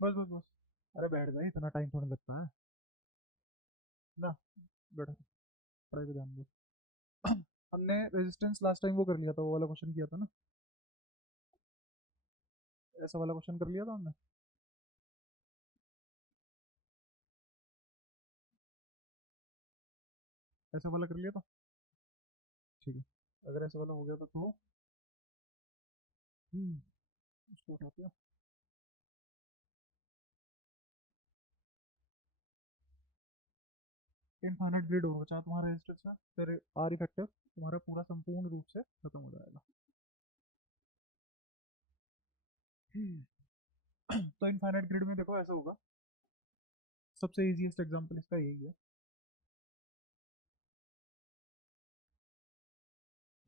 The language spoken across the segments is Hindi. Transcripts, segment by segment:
बस बस बस। अरे बैठ जाए, इतना टाइम थोड़ा लगता है ना। बैठो, पढ़ाई पे ध्यान दो। हमने रेजिस्टेंस लास्ट टाइम वो कर लिया था, वो वाला क्वेश्चन किया था ना। ऐसा वाला क्वेश्चन कर लिया था हमने। ऐसा वाला कर लिया था। ठीक है, अगर ऐसा वाला हो गया तो उसको उठाते हैं। इनफाइनाइट ग्रिड होगा चाहे तुम्हारा रेजिस्टेंस है, फिर आर इफेक्टिव तुम्हारा पूरा संपूर्ण रूप से खत्म हो जाएगा। तो इनफाइनाइट ग्रिड में देखो ऐसा होगा। सबसे इजीएस्ट एग्जांपल इसका यही है।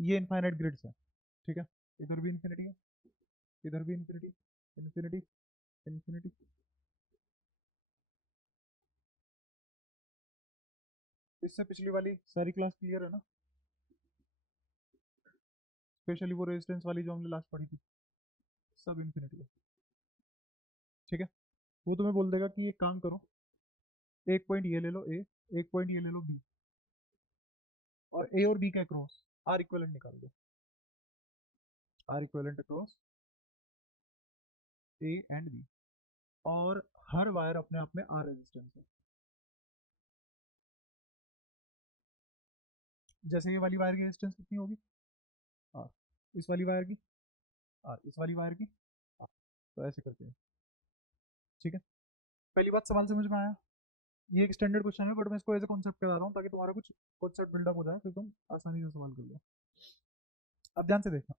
ये इनफाइनाइट ग्रिड्स है, ठीक है। इधर भी इंफिनिटी है, इधर भी इंफिनिटी, इंफिनिटी, इंफिनिटी। इससे पिछली वाली सारी क्लास क्लियर है ना। स्पेशली वो रेजिस्टेंस वाली जो हमने लास्ट पढ़ी थी, सब इंफिनिटी है, ठीक है। वो तुम्हें बोल देगा कि एक काम करो, एक पॉइंट ये ले लो ए, एक पॉइंट ये ले लो बी, और ए और बी के अक्रॉस आर इक्विवेलेंट निकाल दो। R equivalent across A and B, और हर वायर अपने आप में आर रेजिस्टेंस है। जैसे ये वाली वायर की रेजिस्टेंस कितनी होगी, आर। इस वाली वायर की आर, इस वाली वायर की आर। तो ऐसे करके, ठीक है। पहली बात सवाल समझ में आया। ये एक स्टैंडर्ड क्वेश्चन है, बट मैं इसको एज ए कॉन्सेप्ट करा रहा हूँ ताकि तुम्हारा कुछ कॉन्सेप्ट बिल्डअप हो जाए, फिर तुम आसानी से सवाल कर लो। अब ध्यान से देखना।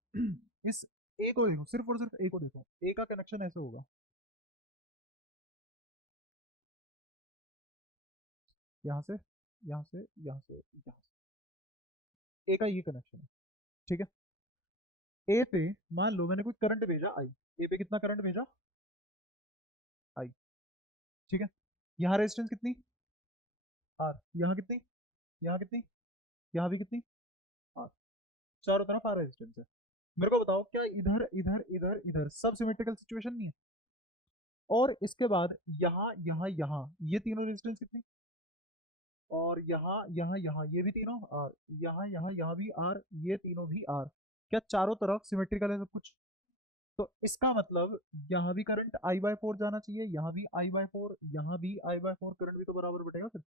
इस ए को देखो, सिर्फ और सिर्फ ए को देखो। ए का कनेक्शन ऐसे होगा, यहाँ से, यहाँ से, यहाँ से, यहाँ से। ए का ये कनेक्शन है, ठीक है। ए पे मान लो मैंने कोई करंट भेजा आई। ए पे कितना करंट भेजा, आई, ठीक है। यहाँ रेजिस्टेंस कितनी, आर। यहाँ कितनी, यहाँ कितनी, यहाँ भी कितनी, आर। चारों तरफ आर रेजिस्टेंस है। मेरे को बताओ, क्या इधर इधर इधर इधर सब सिमेट्रिकल सिचुएशन नहीं है? और इसके बाद यहाँ यहाँ यहाँ ये तीनों रेजिस्टेंस कितनी, और यहाँ यहाँ यहाँ ये भी तीनों आर, यहाँ यहाँ यहाँ भी आर, ये तीनों भी आर। क्या चारों तरफ सिमेट्रिकल है सब कुछ? तो इसका मतलब यहाँ भी करंट आई बाय फोर जाना चाहिए, यहाँ भी आई बाय फोर, यहाँ भी आई बाय फोर, करंट भी तो बराबर बटेगा फिर।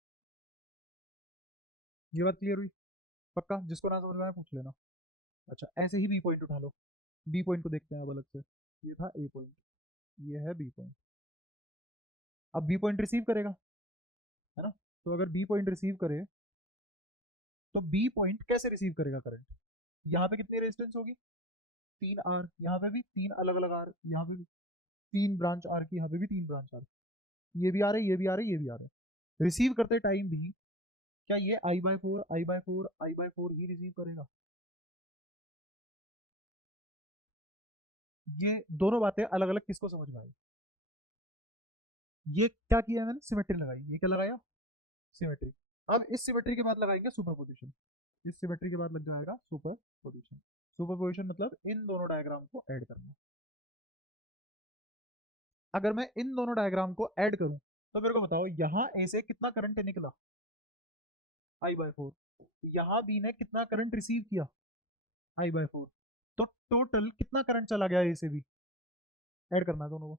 ये बात क्लियर हुई? पक्का? जिसको ना समझ में आया पूछ लेना। अच्छा, ऐसे ही बी पॉइंट उठा लो। बी पॉइंट को देखते हैं अब अलग से। ये था ए पॉइंट, ये है बी पॉइंट। अब बी पॉइंट रिसीव करेगा, है ना। तो अगर बी पॉइंट रिसीव करे, तो बी पॉइंट कैसे रिसीव करेगा करंट? यहाँ पे कितनी रेजिस्टेंस होगी, तीन आर। यहाँ पे भी तीन अलग अलग आर, यहाँ पे भी तीन ब्रांच आर की, यहाँ पे भी तीन ब्रांच आर। ये भी आ रहे, ये भी आ रहे, ये भी आ रहे। रिसीव करते टाइम भी क्या ये I by four, I by four, I by four ही रिसीव करेगा? ये दोनों बातें अलग अलग किसको समझ में आई? ये क्या किया मैंने, सिमेट्री लगाई। ये क्या लगाया, सिमेट्री। अब इस सिमेट्री के बाद लगाएंगे सुपरपोजिशन। इस सिमेट्री के बाद लग जाएगा सुपरपोजिशन। सुपरपोजिशन मतलब इन दोनों डायग्राम को ऐड करना। अगर मैं इन दोनों डायग्राम को ऐड करूं, तो मेरे को बताओ यहाँ ए से कितना करंट निकला, आई बाय फोर। यहाँ बी ने कितना करंट रिसीव किया, आई बाय फोर। तो टोटल कितना करंट चला गया ए से बी? ऐड करना है दोनों को,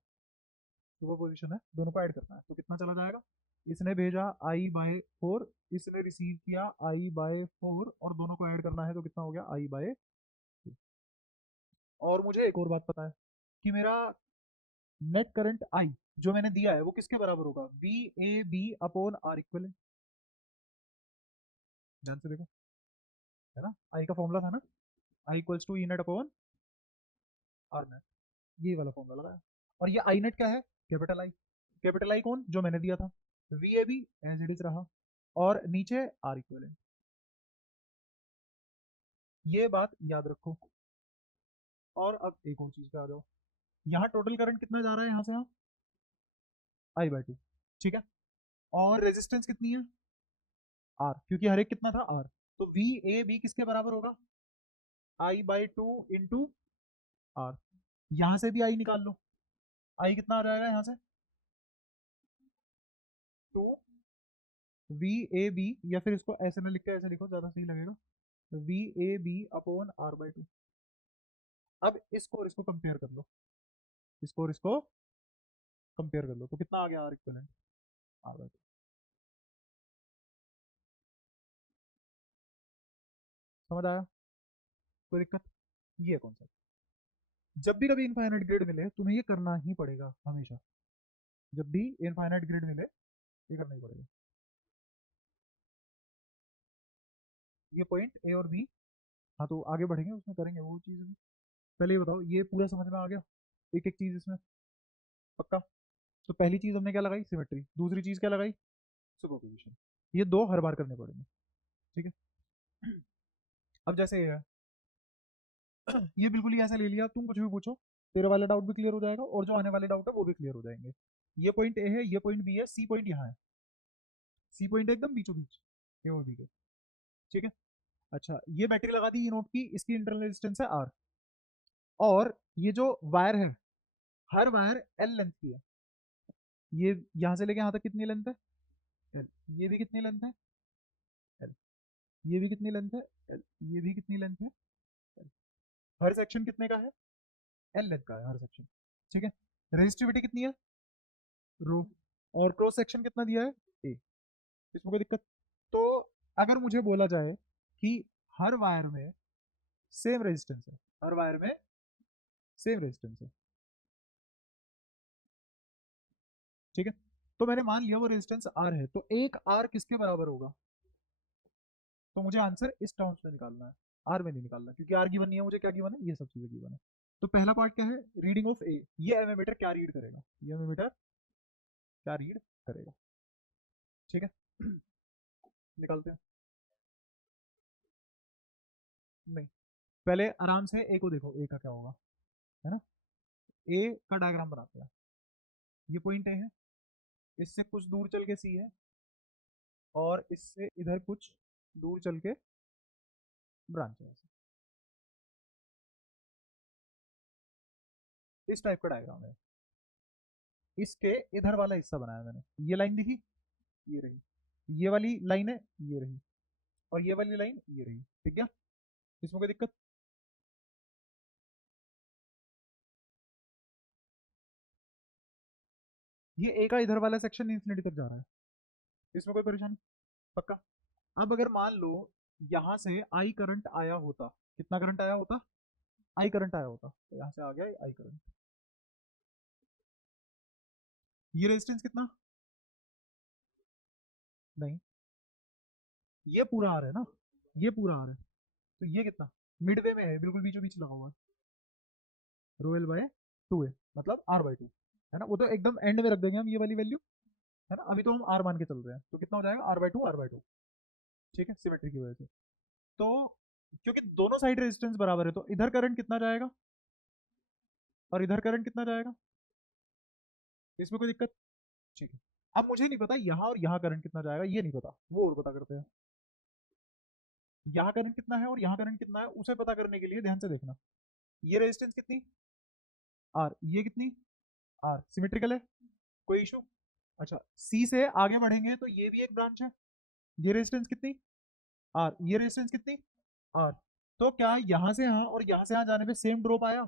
सुपर पोजिशन है, दोनों को ऐड करना है। तो कितना चला जाएगा, इसने भेजा आई बाय फोर, इसने रिसीव किया आई बाय फोर, और दोनों को ऐड करना है तो कितना हो गया, आई बाय। और मुझे एक और बात पता है कि मेरा नेट करंट आई जो मैंने दिया है वो किसके बराबर होगा, B A B upon R equal. ध्यान से देखो, है ना। आई का फॉर्मूला था ना, I equals to E net upon R net. ये वाला फॉर्मूला लगाया। और ये आई नेट क्या है, कैपिटल आई। कैपिटल आई कौन, जो मैंने दिया था, V A B, as it is रहा। और नीचे आर इक्वल। ये बात याद रखो। और अब एक और चीज पे आ जाओ। यहाँ टोटल करंट कितना जा रहा है यहाँ से यहाँ, आई बाय टू, ठीक है। और रेजिस्टेंस कितनी है, आर, क्योंकि हर एक कितना था, आर। तो वी ए बी किसके बराबर होगा, आई बाय टू इंटू आर। यहाँ से भी आई निकाल लो, आई कितना आ जाएगा यहाँ से, टू वी ए बी, या फिर इसको ऐसे ना लिख के ऐसे लिखो, ज्यादा सही लगेगा, V A B upon R by two. अब इसको और इसको कंपेयर कर लो, इसको और इसको कंपेयर कर लो, तो कितना आ गया R equivalent, R by two. समझ आया, कोई दिक्कत? ये कौन सा, जब भी कभी इनफाइनाइट ग्रिड मिले तुम्हें ये करना ही पड़ेगा हमेशा, जब भी इनफाइनाइट ग्रिड मिले ये करना ही पड़ेगा। ये पॉइंट ए और बी, हाँ तो आगे बढ़ेंगे उसमें करेंगे वो चीज़ भी। पहले ये बताओ, ये पूरा समझ में आ गया, एक एक चीज़ इसमें पक्का? तो पहली चीज़ हमने क्या लगाई, सिमेट्री, दूसरी चीज़ क्या लगाई, सुपरपोजिशन। ये दो हर बार करने पड़ेंगे, ठीक है। अब जैसे ये है, ये बिल्कुल ही ऐसा ले लिया, तुम कुछ भी पूछो, तेरे वाला डाउट भी क्लियर हो जाएगा और जो आने वाले डाउट है वो भी क्लियर हो जाएंगे। ये पॉइंट ए है, ये पॉइंट बी है, सी पॉइंट यहाँ है, सी पॉइंट एकदम बीचों बीच ए और बी के, ठीक है। अच्छा, ये बैटरी लगा दी ई नोट की, इसकी इंटरनल रेजिस्टेंस है आर, और ये जो वायर है, हर वायर एल लेंथ की है, ये यहां से लेके यहां तक कितनी लेंथ है, एल। ये भी कितनी लेंथ है, एल। ये भी कितनी लेंथ है, एल। ये भी कितनी लेंथ है, एल। हर सेक्शन कितने का है, एल लेंथ का है हर सेक्शन, ठीक है। रेजिस्टिविटी कितनी है, रो, और क्रॉस सेक्शन कितना दिया है, ए। इसमें कोई दिक्कत? तो अगर मुझे बोला जाए कि हर वायर में सेम रेजिस्टेंस है, हर वायर में सेम रेजिस्टेंस है, ठीक है, तो मैंने मान लिया वो रेजिस्टेंस आर है, तो एक आर किसके बराबर होगा, तो मुझे आंसर इस टर्म्स में निकालना है, आर में नहीं निकालना, क्योंकि आर गिवन नहीं है मुझे, क्या गिवन है, ये सब चीजें गिवन है। तो पहला पार्ट क्या है, रीडिंग ऑफ ए, ये एमीमीटर क्या रीड करेगा, ये एमीमीटर क्या रीड करेगा, ठीक है। निकालते हैं, नहीं, पहले आराम से ए को देखो, ए का क्या होगा, है ना। ए का डायग्राम बनाते हैं, ये पॉइंट ए है, इससे कुछ दूर चल के सी है, और इससे इधर कुछ दूर चल के ब्रांच है, इस टाइप का डायग्राम है। इसके इधर वाला हिस्सा बनाया मैंने, ये लाइन दिखी, ये रही, ये वाली लाइन है, ये रही, और ये वाली लाइन ये रही, ठीक है। इसमें कोई दिक्कत? ये ए का इधर वाला सेक्शन इंफिनिटी तक जा रहा है, इसमें कोई परेशानी, पक्का? अब अगर मान लो यहां से आई करंट आया होता, कितना करंट आया होता, आई करंट आया होता, तो यहां से आ गया आई करंट, ये रेजिस्टेंस कितना, नहीं, ये पूरा आ रहा है ना, ये पूरा आ रहा है, तो ये कितना, मिडवे में है, बिल्कुल बीचों बीच लगा हुआ है, रो एल बाय टू ए, मतलब आर बाई टू, है ना, वो तो एकदम एंड में रख देंगे हम ये वाली वैल्यू, है ना, अभी तो हम आर मान के चल रहे हैं, तो कितना हो जाएगा, R by two, are by two, ठीक है, सिमेट्री की वजह से। तो क्योंकि दोनों साइड रेजिस्टेंस बराबर है, तो इधर करंट कितना जाएगा और इधर करंट कितना जाएगा, इसमें कोई दिक्कत? ठीक है। अब मुझे नहीं पता यहाँ और यहाँ करंट कितना जाएगा, ये नहीं पता, वो और पता करते हैं। यहाँ करंट कितना है और यहाँ करंट कितना है, उसे पता करने के लिए ध्यान से देखना, ये रेजिस्टेंस कितनी, आर, ये कितनी, आर, सिमेट्रिकल है, कोई इशू? अच्छा, सी से आगे बढ़ेंगे तो ये भी एक ब्रांच है, ये रेजिस्टेंस कितनी, आर, ये रेजिस्टेंस कितनी, आर। तो क्या यहाँ से यहाँ और यहाँ से यहाँ जाने पे सेम ड्रॉप आया,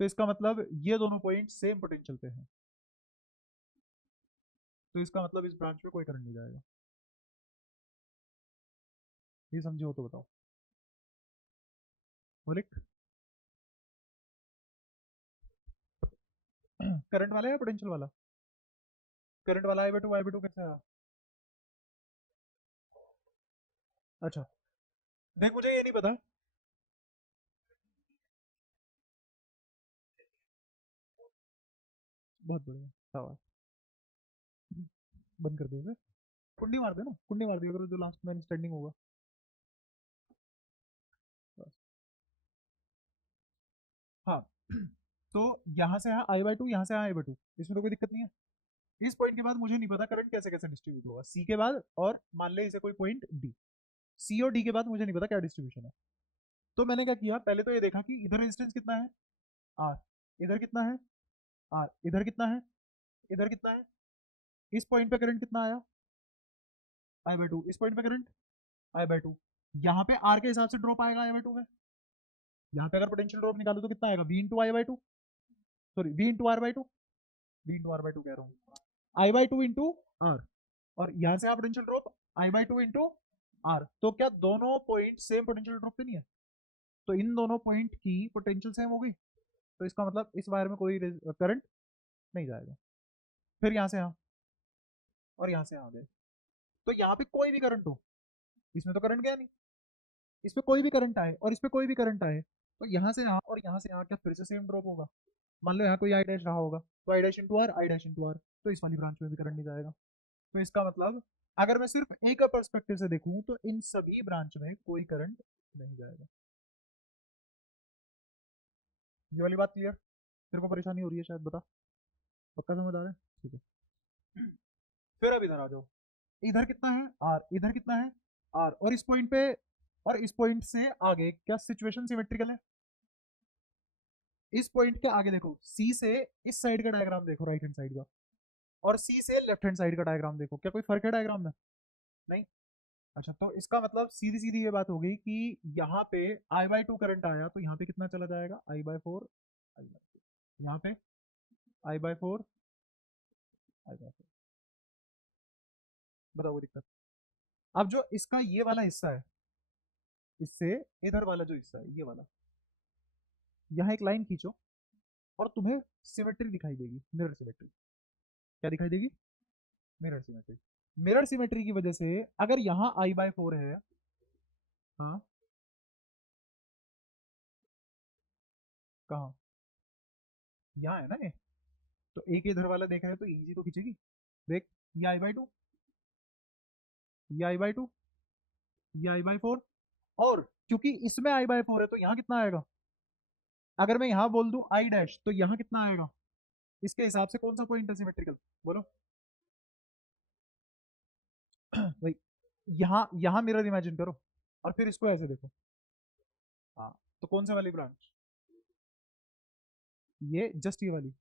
तो इसका मतलब ये दोनों पॉइंट सेम पोटेंशियल पे हैं, तो इसका मतलब इस ब्रांच में कोई करंट नहीं जाएगा, ये समझे हो तो बताओ, बोले। करंट वाला या पोटेंशियल वाला, करंट वाला आई बटू कैसे आया, अच्छा, देख मुझे ये नहीं पता, बहुत बढ़िया, शाबाश, बंद कर दोगे, कुंडी मार दे ना, कुंडी मार दिया करो, जो लास्ट में स्टैंडिंग होगा, बस। हाँ, तो यहाँ से यहाँ आई बाई टू, यहाँ से यहाँ आई बाई टू, इसमें तो कोई दिक्कत नहीं है। इस पॉइंट के बाद मुझे नहीं पता करंट कैसे कैसे डिस्ट्रीब्यूट होगा, सी के बाद, और मान ले इसे कोई पॉइंट डी, सी और डी के बाद मुझे नहीं पता क्या डिस्ट्रीब्यूशन है। तो मैंने क्या किया, पहले तो ये देखा कि इधर रेजिस्टेंस कितना है, आर, इधर कितना है, आर, इधर कितना है, इधर कितना है, इस पॉइंट पे करंट कितना आया, I/2। इस पॉइंट पे करंट I/2। यहाँ पे R के हिसाब से ड्रॉप आएगा I/2 में। यहाँ पे अगर पोटेंशियल ड्रॉप निकालो तो कितना आएगा, V into I/2, sorry V into R/2, V into R/2 कह रहा हूँ, I/2 इंटू R। और यहाँ से आप potential drop I/2 into R। तो क्या दोनों पॉइंट सेम पोटेंशियल ड्रॉप पे नहीं है? तो इन दोनों पॉइंट की पोटेंशियल सेम हो गई, तो इसका मतलब इस वायर में कोई करंट नहीं जाएगा। फिर यहाँ से यहाँ और यहाँ से यहाँ गए, तो यहाँ पे कोई भी करंट हो, इसमें तो करंट गया नहीं, इस पे कोई भी करंट आए और इस पे कोई भी करंट आए, तो यहाँ से यहाँ और यहाँ से यहाँ क्या फिर से सेम ड्रॉप होगा? मान लो यहाँ कोई आई डैश रहा होगा, तो I dash into R, I dash into R, तो इस वाली ब्रांच में भी करंट नहीं जाएगा। तो इसका मतलब अगर मैं सिर्फ एक पर्सपेक्टिव से देखूं तो इन सभी ब्रांच में कोई करंट नहीं जाएगा। ये वाली बात क्लियर? तेरे को परेशानी हो रही है शायद, बता, पक्का समझ आ रहा है? ठीक है। फिर अब इधर आ जाओ, इधर कितना है आर, इधर कितना है आर, और इस पॉइंट पे और इस पॉइंट से आगे क्या सिचुएशन सिमेट्रिकल है? इस पॉइंट के आगे देखो, सी से इस साइड का डायग्राम देखो, राइट हैंड साइड का, और सी से लेफ्ट हैंड साइड का डायग्राम देखो, क्या कोई फर्क है डायग्राम में? नहीं। अच्छा, तो इसका मतलब सीधी सीधी ये बात हो गई कि यहाँ पे I/2 करंट आया तो यहाँ पे कितना चला जाएगा, I/4, I/4, यहाँ पे I/4, I/4। बताओ कोई दिक्कत? अब जो इसका ये वाला हिस्सा है, इससे इधर वाला जो हिस्सा है ये वाला, यहाँ एक लाइन खींचो और तुम्हें सिमेट्री दिखाई देगी, मिरर सिमेट्री। क्या दिखाई देगी? Mirror symmetry. मिरर सिमेट्री की वजह से अगर यहाँ I/4 है, हाँ कहाँ, यहाँ है ना ये, तो एक इधर वाला देखा है तो इजी तो खींचेगी। देख, ये I/2, ये I/2, ये I/4, और क्योंकि इसमें I/4 है तो यहाँ कितना आएगा? अगर मैं यहाँ बोल दूं I डैश तो यहाँ कितना आएगा? इसके हिसाब से कौन सा पॉइंट है सिमेट्रिकल, बोलो? भाई यहाँ यहाँ मिरर इमेजिन करो और फिर इसको ऐसे देखो, हाँ, तो कौन सा वाली ब्रांच? ये जस्ट ये वाली,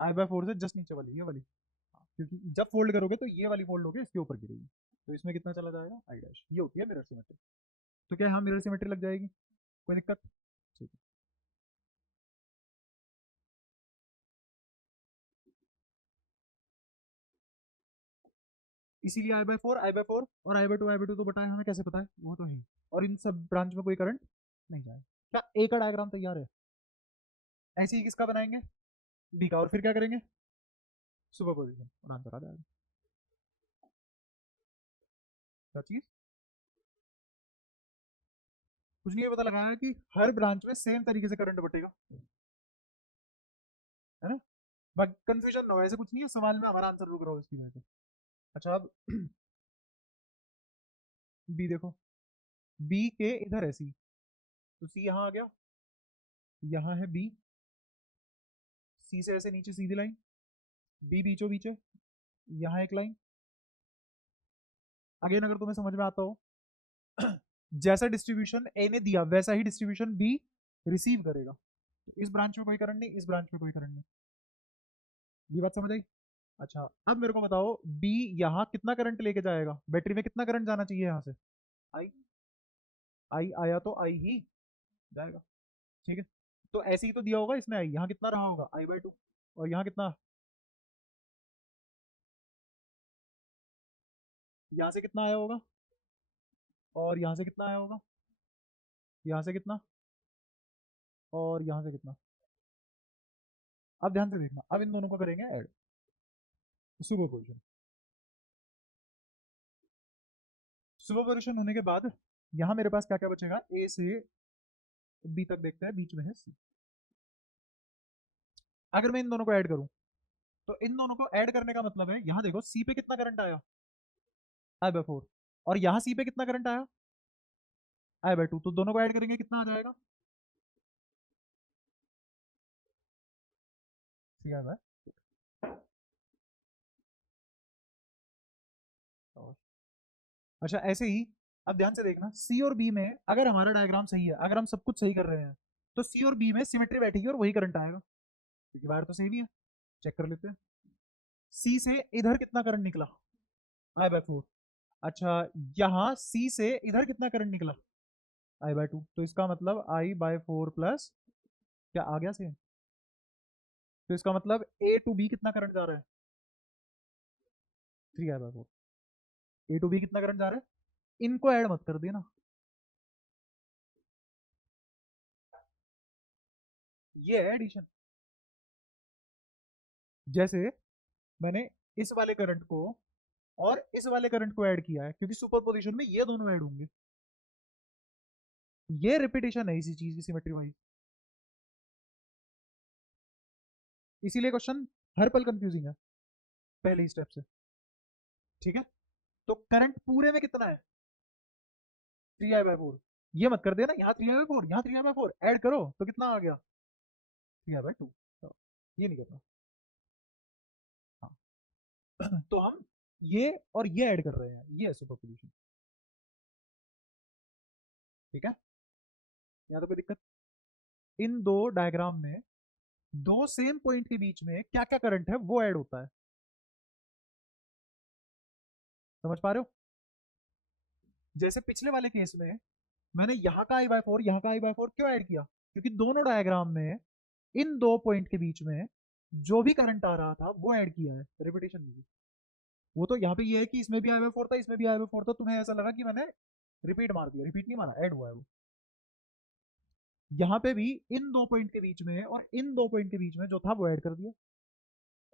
I/4 से जस्ट नीचे वाली, ये वाली, हाँ, क्योंकि जब फोल्ड करोगे तो ये वाली फोल्ड होगी इसके ऊपर गिरेगी, तो इसमें कितना चला जाएगा, I डैश। ये होती है मिरर सिमेट्री। तो क्या यहाँ मिरर सिमेट्री लग जाएगी? कोई दिक्कत? ठीक है। इसीलिए I/4 और I/2 तो बताया हमें, कैसे पता है? वो तो है, और इन सब ब्रांच में कोई करंट नहीं जाए। क्या ए का डायग्राम तैयार है? ऐसे ही किसका बनाएंगे, बी का, और फिर क्या करेंगे, सुपरपोजिशन, और आंसर आ जाएगा। क्या चीज? कुछ नहीं, ये पता लगाया कि हर ब्रांच में सेम तरीके से करंट बटेगा, है ना? बाकी कंफ्यूजन ना हो, ऐसे कुछ नहीं है सवाल में हमारा आंसर रुक रहा हो इसकी वजह से। अच्छा, अब बी देखो, बी के इधर है सी, तो सी यहाँ आ गया, यहाँ है बी, सी से ऐसे नीचे सीधी लाइन, बी बीचों बीच है, यहाँ एक लाइन। अगेन अगर तुम्हें समझ में आता हो, जैसा डिस्ट्रीब्यूशन ए ने दिया वैसा ही डिस्ट्रीब्यूशन बी रिसीव करेगा। तो इस ब्रांच में कोई करंट नहीं, इस ब्रांच में कोई करंट नहीं। ये बात समझ आई? अच्छा, अब मेरे को बताओ, बी यहाँ कितना करंट लेके जाएगा, बैटरी में कितना करंट जाना चाहिए यहाँ से? आई, आई आया तो आई ही जाएगा, ठीक है। तो ऐसे ही तो दिया होगा इसमें, आई यहाँ कितना रहा होगा, I/2, और यहाँ कितना, यहाँ से कितना आया होगा, और यहाँ से कितना आया होगा, यहाँ से कितना, और यहाँ से कितना। अब ध्यान से देखना, अब इन दोनों को करेंगे ऐड, सुपरपोजिशन। सुपरपोजिशन होने के बाद यहाँ मेरे पास क्या क्या बचेगा, ए से बी तक देखते हैं, बीच में है सी। अगर मैं इन दोनों को ऐड करूं, तो इन दोनों को ऐड करने का मतलब है, यहाँ देखो सी पे कितना करंट आया, I/4, और यहाँ सी पे कितना करंट आया, I/2, तो दोनों को ऐड करेंगे कितना आ जाएगा, ठीक है। अच्छा, ऐसे ही अब ध्यान से देखना, सी और बी में अगर हमारा डायग्राम सही है, अगर हम सब कुछ सही कर रहे हैं, तो सी और बी में सिमेट्री बैठेगी और वही करंट आएगा, क्योंकि वायर तो सेम ही है। चेक कर लेते हैं। सी से इधर कितना करंट निकला? I/4। अच्छा, यहाँ सी से इधर कितना करंट निकला? I/2। तो इसका मतलब I/4 प्लस, क्या आ गया सेम? तो इसका मतलब ए टू बी कितना करंट जा रहा है? 3I/4। ए टू बी कितना करंट जा रहा है? इनको ऐड मत कर देना, ये है एडिशन। जैसे मैंने इस वाले करंट को और इस वाले करंट को ऐड किया है, क्योंकि सुपरपोजिशन में ये दोनों ऐड होंगे। ये रिपीटेशन है इसी चीज की, सिमेट्री वाइज। इसीलिए क्वेश्चन हर पल कंफ्यूजिंग है पहले ही स्टेप से। ठीक है, तो करंट पूरे में कितना है? 3I/4। ये मत कर देना, यहाँ 3I/4, यहाँ 3I/4 ऐड करो तो कितना आ गया? 3I/2। तो ये नहीं करना। हाँ तो हम ये और ये ऐड कर रहे हैं, ये है सुपरपोजिशन। ठीक है, यहाँ तो कोई दिक्कत? इन दो डायग्राम में दो सेम पॉइंट के बीच में क्या क्या करंट है वो ऐड होता है। समझ पा रहे हो? जैसे पिछले वाले केस में मैंने यहाँ का I/4, यहाँ का I/4 क्यों ऐड किया? क्योंकि दोनों डायग्राम में इन दो पॉइंट के बीच में जो भी करंट आ रहा था वो ऐड किया है रिपीटेशन में भी। वो तो यहाँ पे ये है कि इसमें भी I/4 था, इसमें भी I/4 था, तुम्हें ऐसा लगा कि मैंने रिपीट मार दिया, रिपीट नहीं मारा, ऐड हुआ है वो। यहाँ पे भी इन दो पॉइंट के बीच में और इन दो पॉइंट के बीच में जो था वो ऐड कर दिया।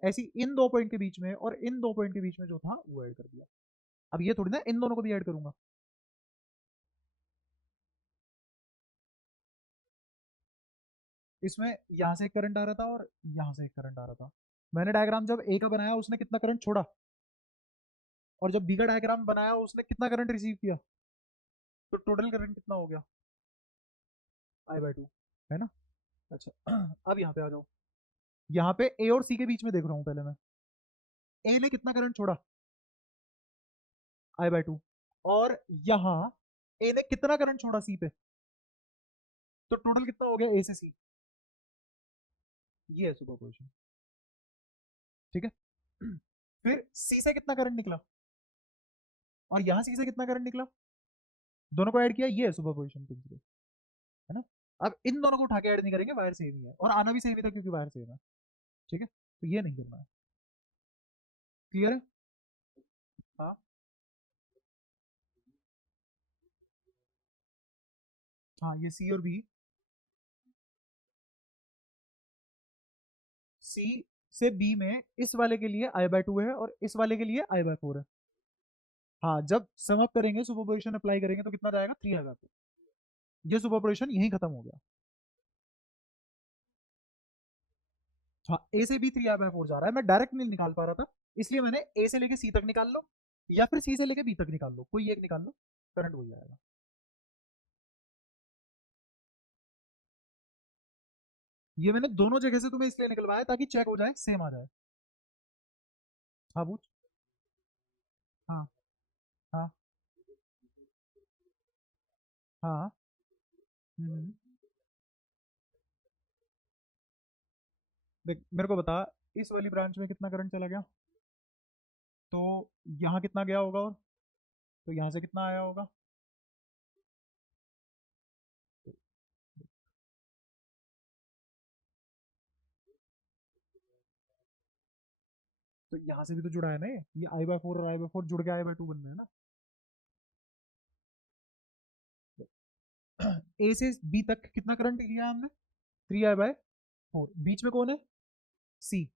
ऐसी इन दो पॉइंट के बीच में और इन दो पॉइंट के बीच में जो था वो ऐड कर दिया। अब ये थोड़ी ना इन दोनों को भी ऐड करूंगा। इसमें यहाँ से एक करंट आ रहा था और यहाँ से एक करंट आ रहा था। मैंने डायग्राम जब ए का बनाया उसने कितना करंट छोड़ा, और जब बी का डायग्राम बनाया उसने कितना करंट रिसीव किया, तो टोटल करंट कितना हो गया? I/2, है ना? अच्छा अब यहाँ पे आ जाओ। यहाँ पे ए और सी के बीच में देख रहा हूँ पहले मैं। ए ने कितना करंट छोड़ा? I/2। और यहाँ ए ने कितना करंट छोड़ा सी पे? तो टोटल कितना हो गया ए से सी? ये है सुपरपोजिशन। ठीक है, फिर सी से कितना करंट निकला और यहाँ सी से कितना करंट निकला, दोनों को ऐड किया, ये है सुपरपोजिशन प्रिंसिपल, है ना? अब इन दोनों को उठा के ऐड नहीं करेंगे, वायर सेम ही है और आना भी सेम ही था क्योंकि वायर सेम है। ठीक है, तो ये नहीं करना है। क्लियर है? हाँ हाँ, ये सी और बी, सी से बी में इस वाले के लिए I/2 है और इस वाले के लिए I/4 है। हाँ, जब सम अप करेंगे, सुपरपोजिशन अप्लाई करेंगे तो कितना जाएगा? 3I/4। ये सुपरपोजिशन यहीं खत्म हो गया। हाँ, ए से बी 3I/4 जा रहा है, मैं डायरेक्ट नहीं निकाल पा रहा था, इसलिए मैंने ए से लेके सी तक निकाल लो या फिर सी से लेके बी तक निकाल लो, कोई एक निकाल लो, करंट वही आएगा। ये मैंने दोनों जगह से तुम्हें इसलिए निकलवाया ताकि चेक हो जाए, सेम आ जाए। हाँ पूछ। हाँ हाँ हाँ। हम्म, देख मेरे को बता, इस वाली ब्रांच में कितना करंट चला गया, तो यहाँ कितना गया होगा, और तो यहाँ से कितना आया होगा? तो यहाँ से भी तो जुड़ा है ना, ये I/4 और I/4 जुड़ के I/2 बन रहे हैं ना। ए से बी तक कितना करंट लिया हमने? 3I/4। बीच में कौन है? सी।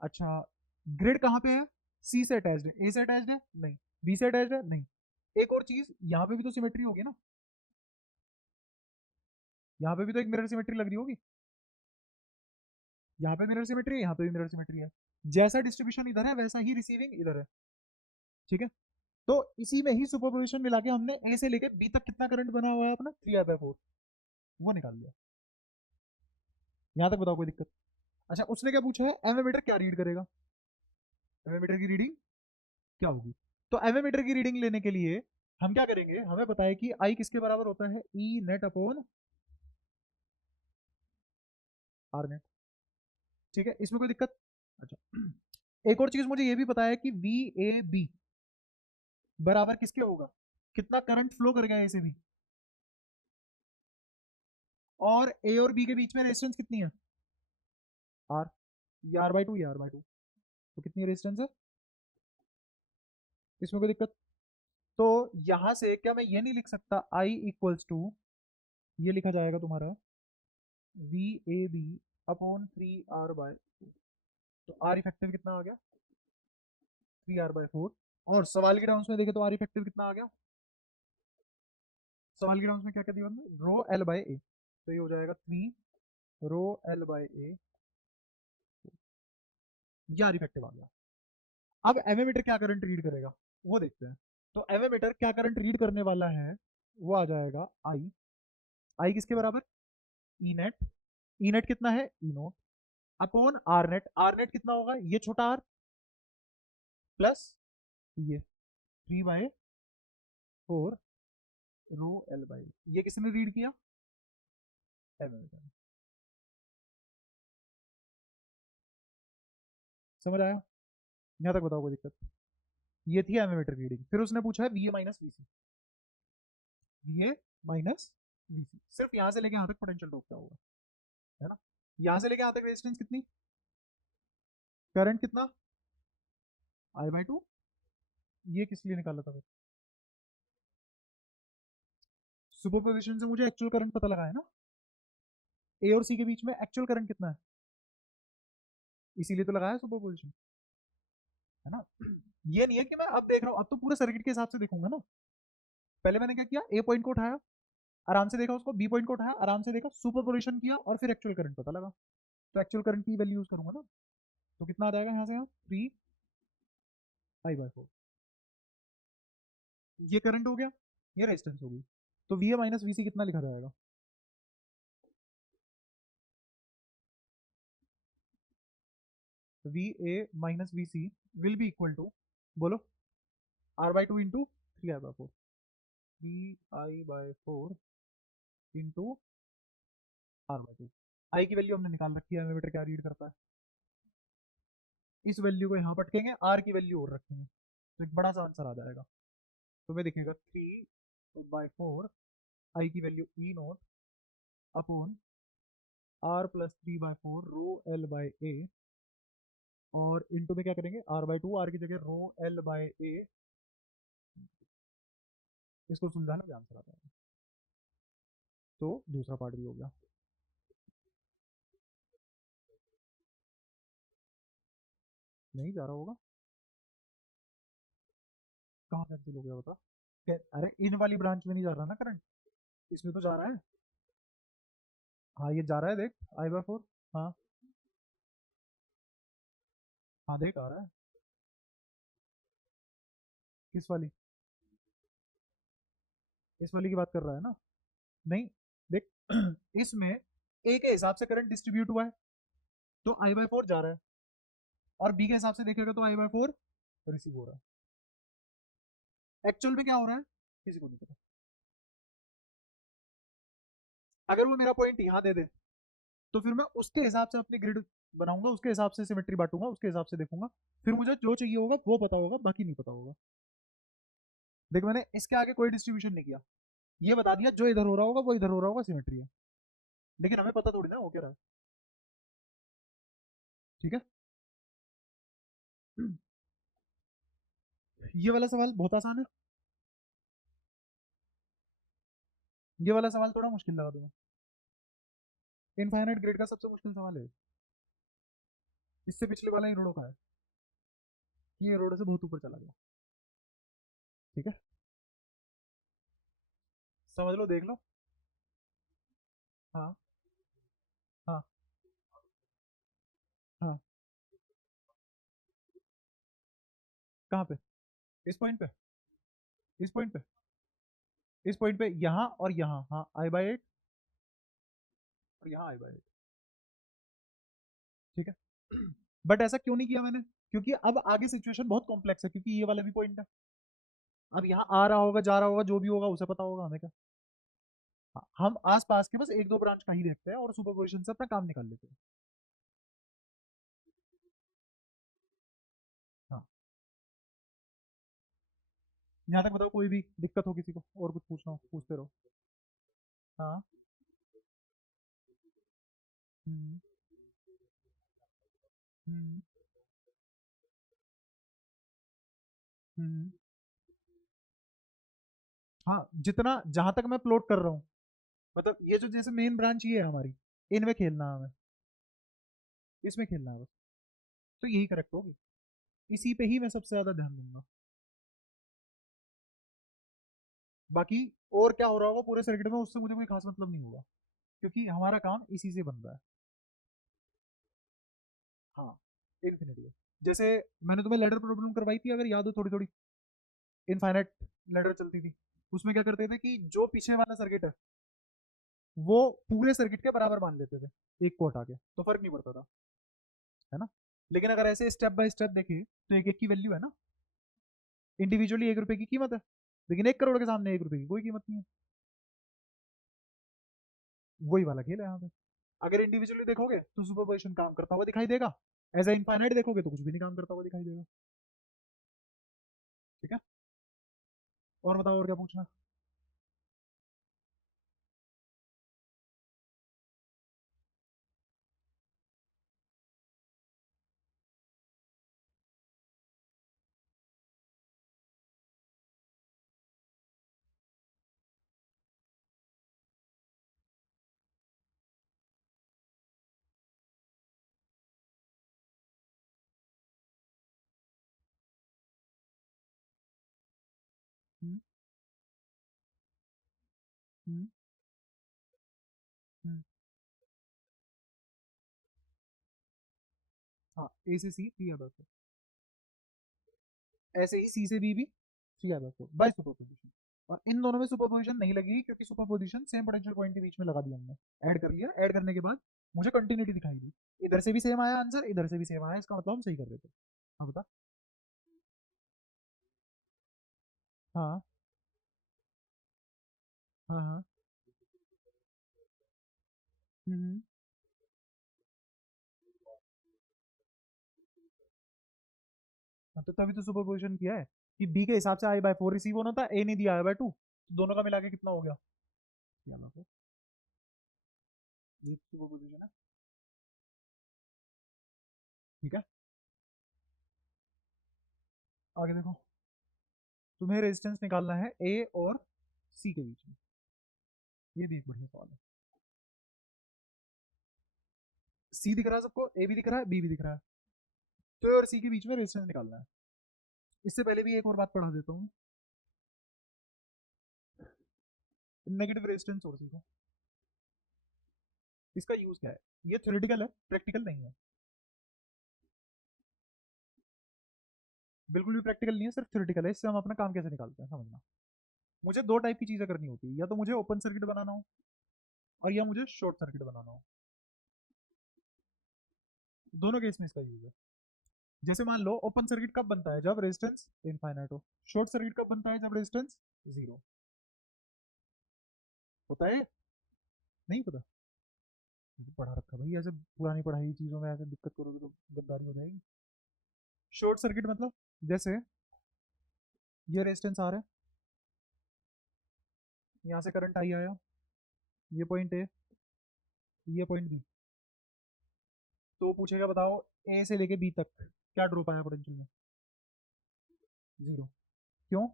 अच्छा, ग्रिड कहाँ पे है? सी से अटैच्ड है, ए से अटैच्ड है नहीं, बी से अटैच्ड है नहीं। एक और चीज, यहाँ पे भी तो सिमेट्री होगी ना, यहाँ पे भी तो एक मिरर सिमेट्री लग रही होगी। यहाँ पे मिरर सिमेट्री है, यहाँ पे भी मिरर सिमेट्री है। जैसा डिस्ट्रीब्यूशन इधर है वैसा ही रिसीविंग इधर है। ठीक है, तो इसी में ही सुपरपोजिशन मिला के हमने ए से लेके बी तक कितना करंट बना हुआ है अपना? 3I/4, वो निकाल लिया। यहाँ तक बताओ कोई दिक्कत? अच्छा, उसने क्या पूछा है, एमएमीटर क्या रीड करेगा? एमएमीटर की रीडिंग क्या होगी? तो एमएमीटर की रीडिंग लेने के लिए हम क्या करेंगे, हमें पता है कि आई किसके बराबर होता है? ई नेट अपॉन आर नेट। ठीक है, इसमें कोई दिक्कत? अच्छा एक और चीज मुझे ये भी पता है कि वी ए बी बराबर किसके होगा, कितना करंट फ्लो कर गया ए से बी, और ए और बी के बीच में रेजिस्टेंस कितनी है, आर, ये आर बाई टू, ये आर बाई टू, तो कितनी रेजिस्टेंस है, इसमें कोई दिक्कत। तो यहां से क्या मैं ये नहीं लिख सकता आई इक्वल्स टू, ये लिखा जाएगा तुम्हारा we A B upon 3R/4, तो आर इफेक्टिव कितना आ गया 3R/4, और सवाल के टर्म्स में देखे तो आर इफेक्टिव कितना आ गया, सवाल के टर्म्स में क्या क्या दिया हमने, रो एल बाय ए, तो ये हो जाएगा 3 रो एल बाय ए, ये आर इफेक्टिव आ गया। अब एमएमीटर क्या करंट रीड करेगा वो देखते हैं। तो एमएमीटर क्या करंट रीड करने वाला है, वो आ जाएगा आई, आई किसके बराबर, ई नेट, ई नेट कितना है E naught upon R net, R net कितना होगा ये छोटा आर प्लस ये 3/4 रो एल बाई, ये किसने रीड किया, एमएमीटर। समझ आया, यहां तक बताओ कोई दिक्कत, ये थी एमएमीटर रीडिंग। फिर उसने पूछा है V A minus V C, V A minus V C, सिर्फ यहां से लेके यहां तक पोटेंशियल ड्रॉप क्या होगा, है ना, यहां से लेके यहां तक रेजिस्टेंस कितनी, करंट कितना I/2, ये किस लिए निकाला था, सुपरपोजिशन से मुझे एक्चुअल करंट पता लगा है ना, ए और सी के बीच में एक्चुअल करंट कितना है, इसीलिए तो लगाया सुपरपोजिशन, है ना। ये नहीं है कि मैं अब देख रहा हूं, अब तो पूरे सर्किट के हिसाब से देखूंगा ना, पहले मैंने क्या किया, ए पॉइंट को उठाया आराम से देखा उसको, बी पॉइंट को उठाया आराम से देखा, सुपरपोजिशन किया और फिर एक्चुअल करंट पता लगा, तो एक्चुअल करंट की वैल्यू यूज करूंगा ना, तो कितना आ जाएगा यहाँ से, यहाँ 3I/4, ये करंट हो गया, ये रेजिस्टेंस हो गई, तो V A minus V C कितना लिखा जाएगा, V A minus V C will be equal to, बोलो, R/2 into 3I/4, 3I/4 into R/2, आई की वैल्यू हमने निकाल रखी है, एमीटर क्या रीड करता है, इस वैल्यू को यहाँ पटकेंगे, आर की वैल्यू और रखेंगे, तो एक बड़ा सा आंसर आ जाएगा। तो मैं दिखेगा 3/4, आई की value E naught upon R plus 3/4 rho L by A, और इंटू में क्या करेंगे R/2, आर की जगह रो एल बाई ए, इसको सुलझाना भी आंसर आ जाएगा। तो दूसरा पार्ट भी हो गया, नहीं जा रहा होगा, कहाँ कैंसिल हो गया बता, अरे इन वाली ब्रांच में नहीं जा रहा ना करंट, इसमें तो जा रहा है, हाँ ये जा रहा है देख, I/4, हाँ हाँ देख आ रहा है, किस वाली, इस वाली की बात कर रहा है ना, नहीं देख इसमें ए के हिसाब से करंट डिस्ट्रीब्यूट हुआ है, तो I/4 जा रहा है, और बी के हिसाब से देखेगा तो I/4 रिसीव हो रहा है, एक्चुअल में क्या हो रहा है किसी को नहीं पता। अगर वो मेरा पॉइंट यहाँ दे दे तो फिर मैं उसके हिसाब से अपनी ग्रिड बनाऊंगा, उसके हिसाब से सिमेट्री बांटूंगा, उसके हिसाब से देखूंगा, फिर मुझे जो चाहिए होगा वो पता होगा, बाकी नहीं पता होगा। देख मैंने इसके आगे कोई डिस्ट्रीब्यूशन नहीं किया, ये बता दिया जो इधर हो रहा होगा वो इधर हो रहा होगा, सिमेट्री है, लेकिन हमें पता थोड़ी ना हो क्या रहा है, ठीक है। ये वाला सवाल बहुत आसान है, ये वाला सवाल थोड़ा मुश्किल लगा तुम्हें, इनफाइनाइट ग्रिड का सबसे मुश्किल सवाल है, इससे पिछले वाला ही रोडो का है, ये रोड से बहुत ऊपर चला गया, ठीक है, समझ लो देख लो, हाँ हाँ हाँ, कहाँ पे, इस पॉइंट पे, इस पॉइंट पे, इस पॉइंट पे, यहाँ और यहाँ, हाँ I/8 और यहाँ I/8, ठीक है। बट ऐसा क्यों नहीं किया मैंने, क्योंकि अब आगे सिचुएशन बहुत कॉम्प्लेक्स है, क्योंकि ये वाला भी पॉइंट है, अब यहाँ आ रहा होगा जा रहा होगा जो भी होगा उसे पता होगा, हमें क्या, हाँ, हम आस पास के बस एक दो ब्रांच का ही देखते हैं और सुपरपोजिशन से अपना काम निकाल लेते हैं। यहाँ तक बताओ, कोई भी दिक्कत हो किसी को, और कुछ पूछना हो पूछते रहो। हाँ। हम्म। हम्म। हम्म। हाँ, जितना जहां तक मैं प्लॉट कर रहा हूँ, मतलब ये जो जैसे मेन ब्रांच ये है हमारी, इनमें खेलना है हमें, इसमें खेलना है बस। तो यही करेक्ट होगी, इसी पे ही मैं सबसे ज्यादा ध्यान दूंगा। बाकी और क्या हो रहा होगा पूरे सर्किट में, उससे मुझे कोई खास मतलब नहीं होगा, क्योंकि हमारा काम इसी से बन रहा है। हाँ, इन्फिनिटी है। जैसे मैंने तुम्हें लेडर प्रॉब्लम करवाई थी, अगर याद हो थोड़ी थोड़ी, इनफाइनाइट लेडर चलती थी। उसमें क्या करते थे कि जो पीछे वाला सर्किट है वो पूरे सर्किट के बराबर मान लेते थे, एक को हटा के, तो फर्क नहीं पड़ता था, है ना। लेकिन अगर ऐसे स्टेप बाय स्टेप देखें तो एक एक की वैल्यू है ना, इंडिविजुअली 1 रुपए की कीमत है, लेकिन 1 करोड़ के सामने 1 रुपए की कोई कीमत नहीं है। वही वाला खेल है यहाँ पे। अगर इंडिविजुअली देखोगे तो सुपरपोजिशन काम करता हुआ दिखाई देगा, एज ए इनफाइनाइट देखोगे तो कुछ भी नहीं काम करता हुआ दिखाई देगा। ठीक है, और बताओ और क्या पूछना। हम्म। हम्म। हम्म। हाँ, ए से सी थ्री अदर फोर, ऐसे ही सी से बी भी three other four by superposition. और इन दोनों में सुपरपोजिशन नहीं लगेगी, क्योंकि सुपरपोजिशन सेम पोटेंशियल पॉइंट के बीच में लगा दिया हमने, ऐड कर लिया, ऐड करने के बाद मुझे कंटिन्यूटी दिखाई दी, इधर से भी सेम आया आंसर, इधर से भी सेम आया, इसका मतलब हम सही कर रहे थे। हाँ बता। हाँ। हाँ। हाँ। हम्म। हाँ, तो तभी तो सुपरपोजिशन किया है कि बी के हिसाब से आई बाय फोर रिसीव होना था, ए नहीं दिया आई बाय टू, तो दोनों का मिला के कितना हो गया, ये वाला तो, ये सुपरपोजिशन है। ठीक है, आगे देखो, तुम्हें रेजिस्टेंस निकालना है ए और सी के बीच में, ये भी एक बढ़िया सवाल है। सी दिख रहा है सबको, ए भी दिख रहा है, बी भी दिख रहा है, तो ए और सी के बीच में रेजिस्टेंस निकालना है। इससे पहले भी एक और बात पढ़ा देता हूँ, नेगेटिव रेजिस्टेंस सोर्सेज है, इसका यूज क्या है, ये थ्योरेटिकल है, प्रैक्टिकल नहीं है, बिल्कुल भी प्रैक्टिकल नहीं है, सिर्फ थ्योरेटिकल है। इससे हम अपना काम कैसे निकालते हैं समझना। मुझे दो टाइप की चीजें करनी होती है, या तो मुझे ओपन सर्किट बनाना हो, और या मुझे शॉर्ट सर्किट बनाना हो। दोनों केस में इसका यूज है। जैसे मान लो ओपन सर्किट कब बनता है, जब रेजिस्टेंस इनफाइनाइट हो। शॉर्ट सर्किट कब बनता है, जब रेजिस्टेंस जीरो होता है। नहीं पता, पढ़ा रखा भाई, ऐसे पुरानी पढ़ाई चीजों में ऐसे दिक्कत करोगे तो गद्दारी हो जाएगी। शॉर्ट सर्किट मतलब, जैसे ये रेजिस्टेंस आ रहा है, यहाँ से करंट आई आया, ये पॉइंट ए, ये पॉइंट बी, तो पूछेगा बताओ ए से लेके बी तक क्या ड्रॉप आया पोटेंशियल में, जीरो। क्यों,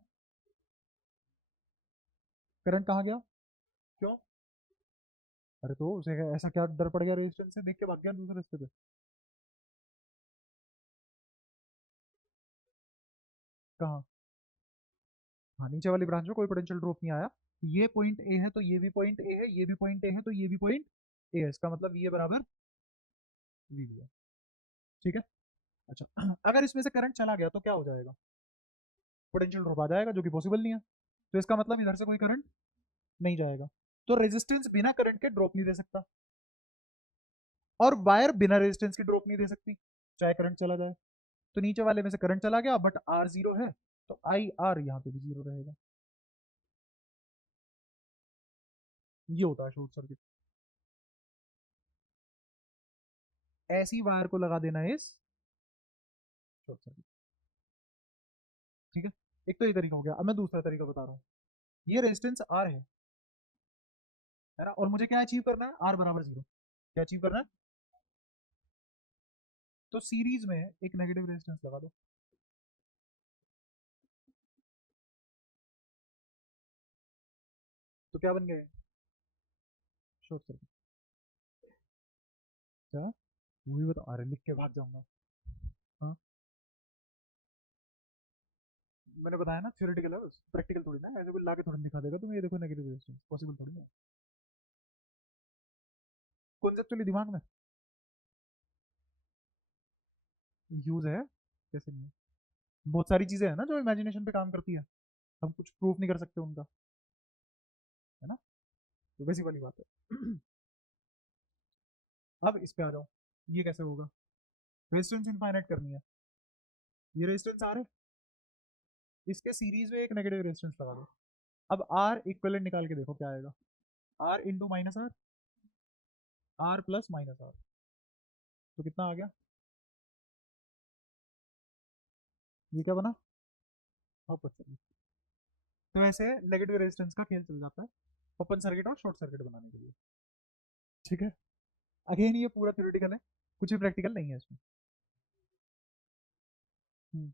करंट कहाँ गया, क्यों, अरे तो उसे ऐसा क्या डर पड़ गया रेजिस्टेंस से, देख के भाग गया दूसरे रास्ते पे। कहाँ, हाँ नीचे वाली ब्रांच में कोई पोटेंशियल ड्रॉप नहीं आया, ये पॉइंट ए है तो ये भी पॉइंट ए है, ये भी पॉइंट ए है तो ये भी पॉइंट ए है, इसका मतलब ये बराबर वी है। ठीक है। अच्छा अगर इसमें से करंट चला गया तो क्या हो जाएगा, पोटेंशियल ड्रॉप आ जाएगा, जो कि पॉसिबल नहीं है, तो इसका मतलब इधर से कोई करंट नहीं जाएगा, तो रेजिस्टेंस बिना करंट के ड्रॉप नहीं दे सकता, और वायर बिना रेजिस्टेंस की ड्रॉप नहीं दे सकती, चाहे करंट चला जाए। तो नीचे वाले में से करंट चला गया, बट आर जीरो है, तो आई आर यहाँ पे भी जीरो रहेगा। ये होता है शॉर्ट सर्किट, ऐसी वायर को लगा देना इस शॉर्ट सर्किट। ठीक है, एक तो ये तरीका हो गया। अब मैं दूसरा तरीका बता रहा हूँ। ये रेजिस्टेंस आर है ना, और मुझे क्या अचीव करना है, आर बराबर 0। क्या अचीव करना है? तो सीरीज में एक नेगेटिव रेजिस्टेंस लगा दो। तो क्या बन गए? Short circuit. क्या? वो भी बता, अरे लिख के भाग जाऊंगा। हाँ, मैंने बताया ना थ्योरेटिकल है, प्रैक्टिकल थोड़ी ना, ऐसे कोई ला के थोड़ी दिखा देगा तुम्हें, ये देखो नेगेटिव रेजिस्टेंस, पॉसिबल थोड़ी है। कॉन्सेप्चुअली दिमाग में यूज है, कैसे नहीं है? बहुत सारी चीजें हैं ना जो इमेजिनेशन पे काम करती है, हम कुछ प्रूफ नहीं कर सकते उनका, है ना। तो वैसी वाली बात है। अब इस पे आ जाओ, ये कैसे होगा? रेजिस्टेंस इनफाइनाइट करनी है, ये रेजिस्टेंस आर है, इसके सीरीज में एक नेगेटिव रेजिस्टेंस लगा दो। अब आर इक्वलेंट निकाल के देखो क्या आएगा। R into minus R, R plus minus R, तो कितना आ गया? ये क्या बना? Open circuit. तो ऐसे नेगेटिव रेजिस्टेंस का खेल चल जाता है ओपन सर्किट और शॉर्ट सर्किट बनाने के लिए। ठीक है, अगेन ये पूरा थ्योरेटिकल है, कुछ भी प्रैक्टिकल नहीं है इसमें। हम्म,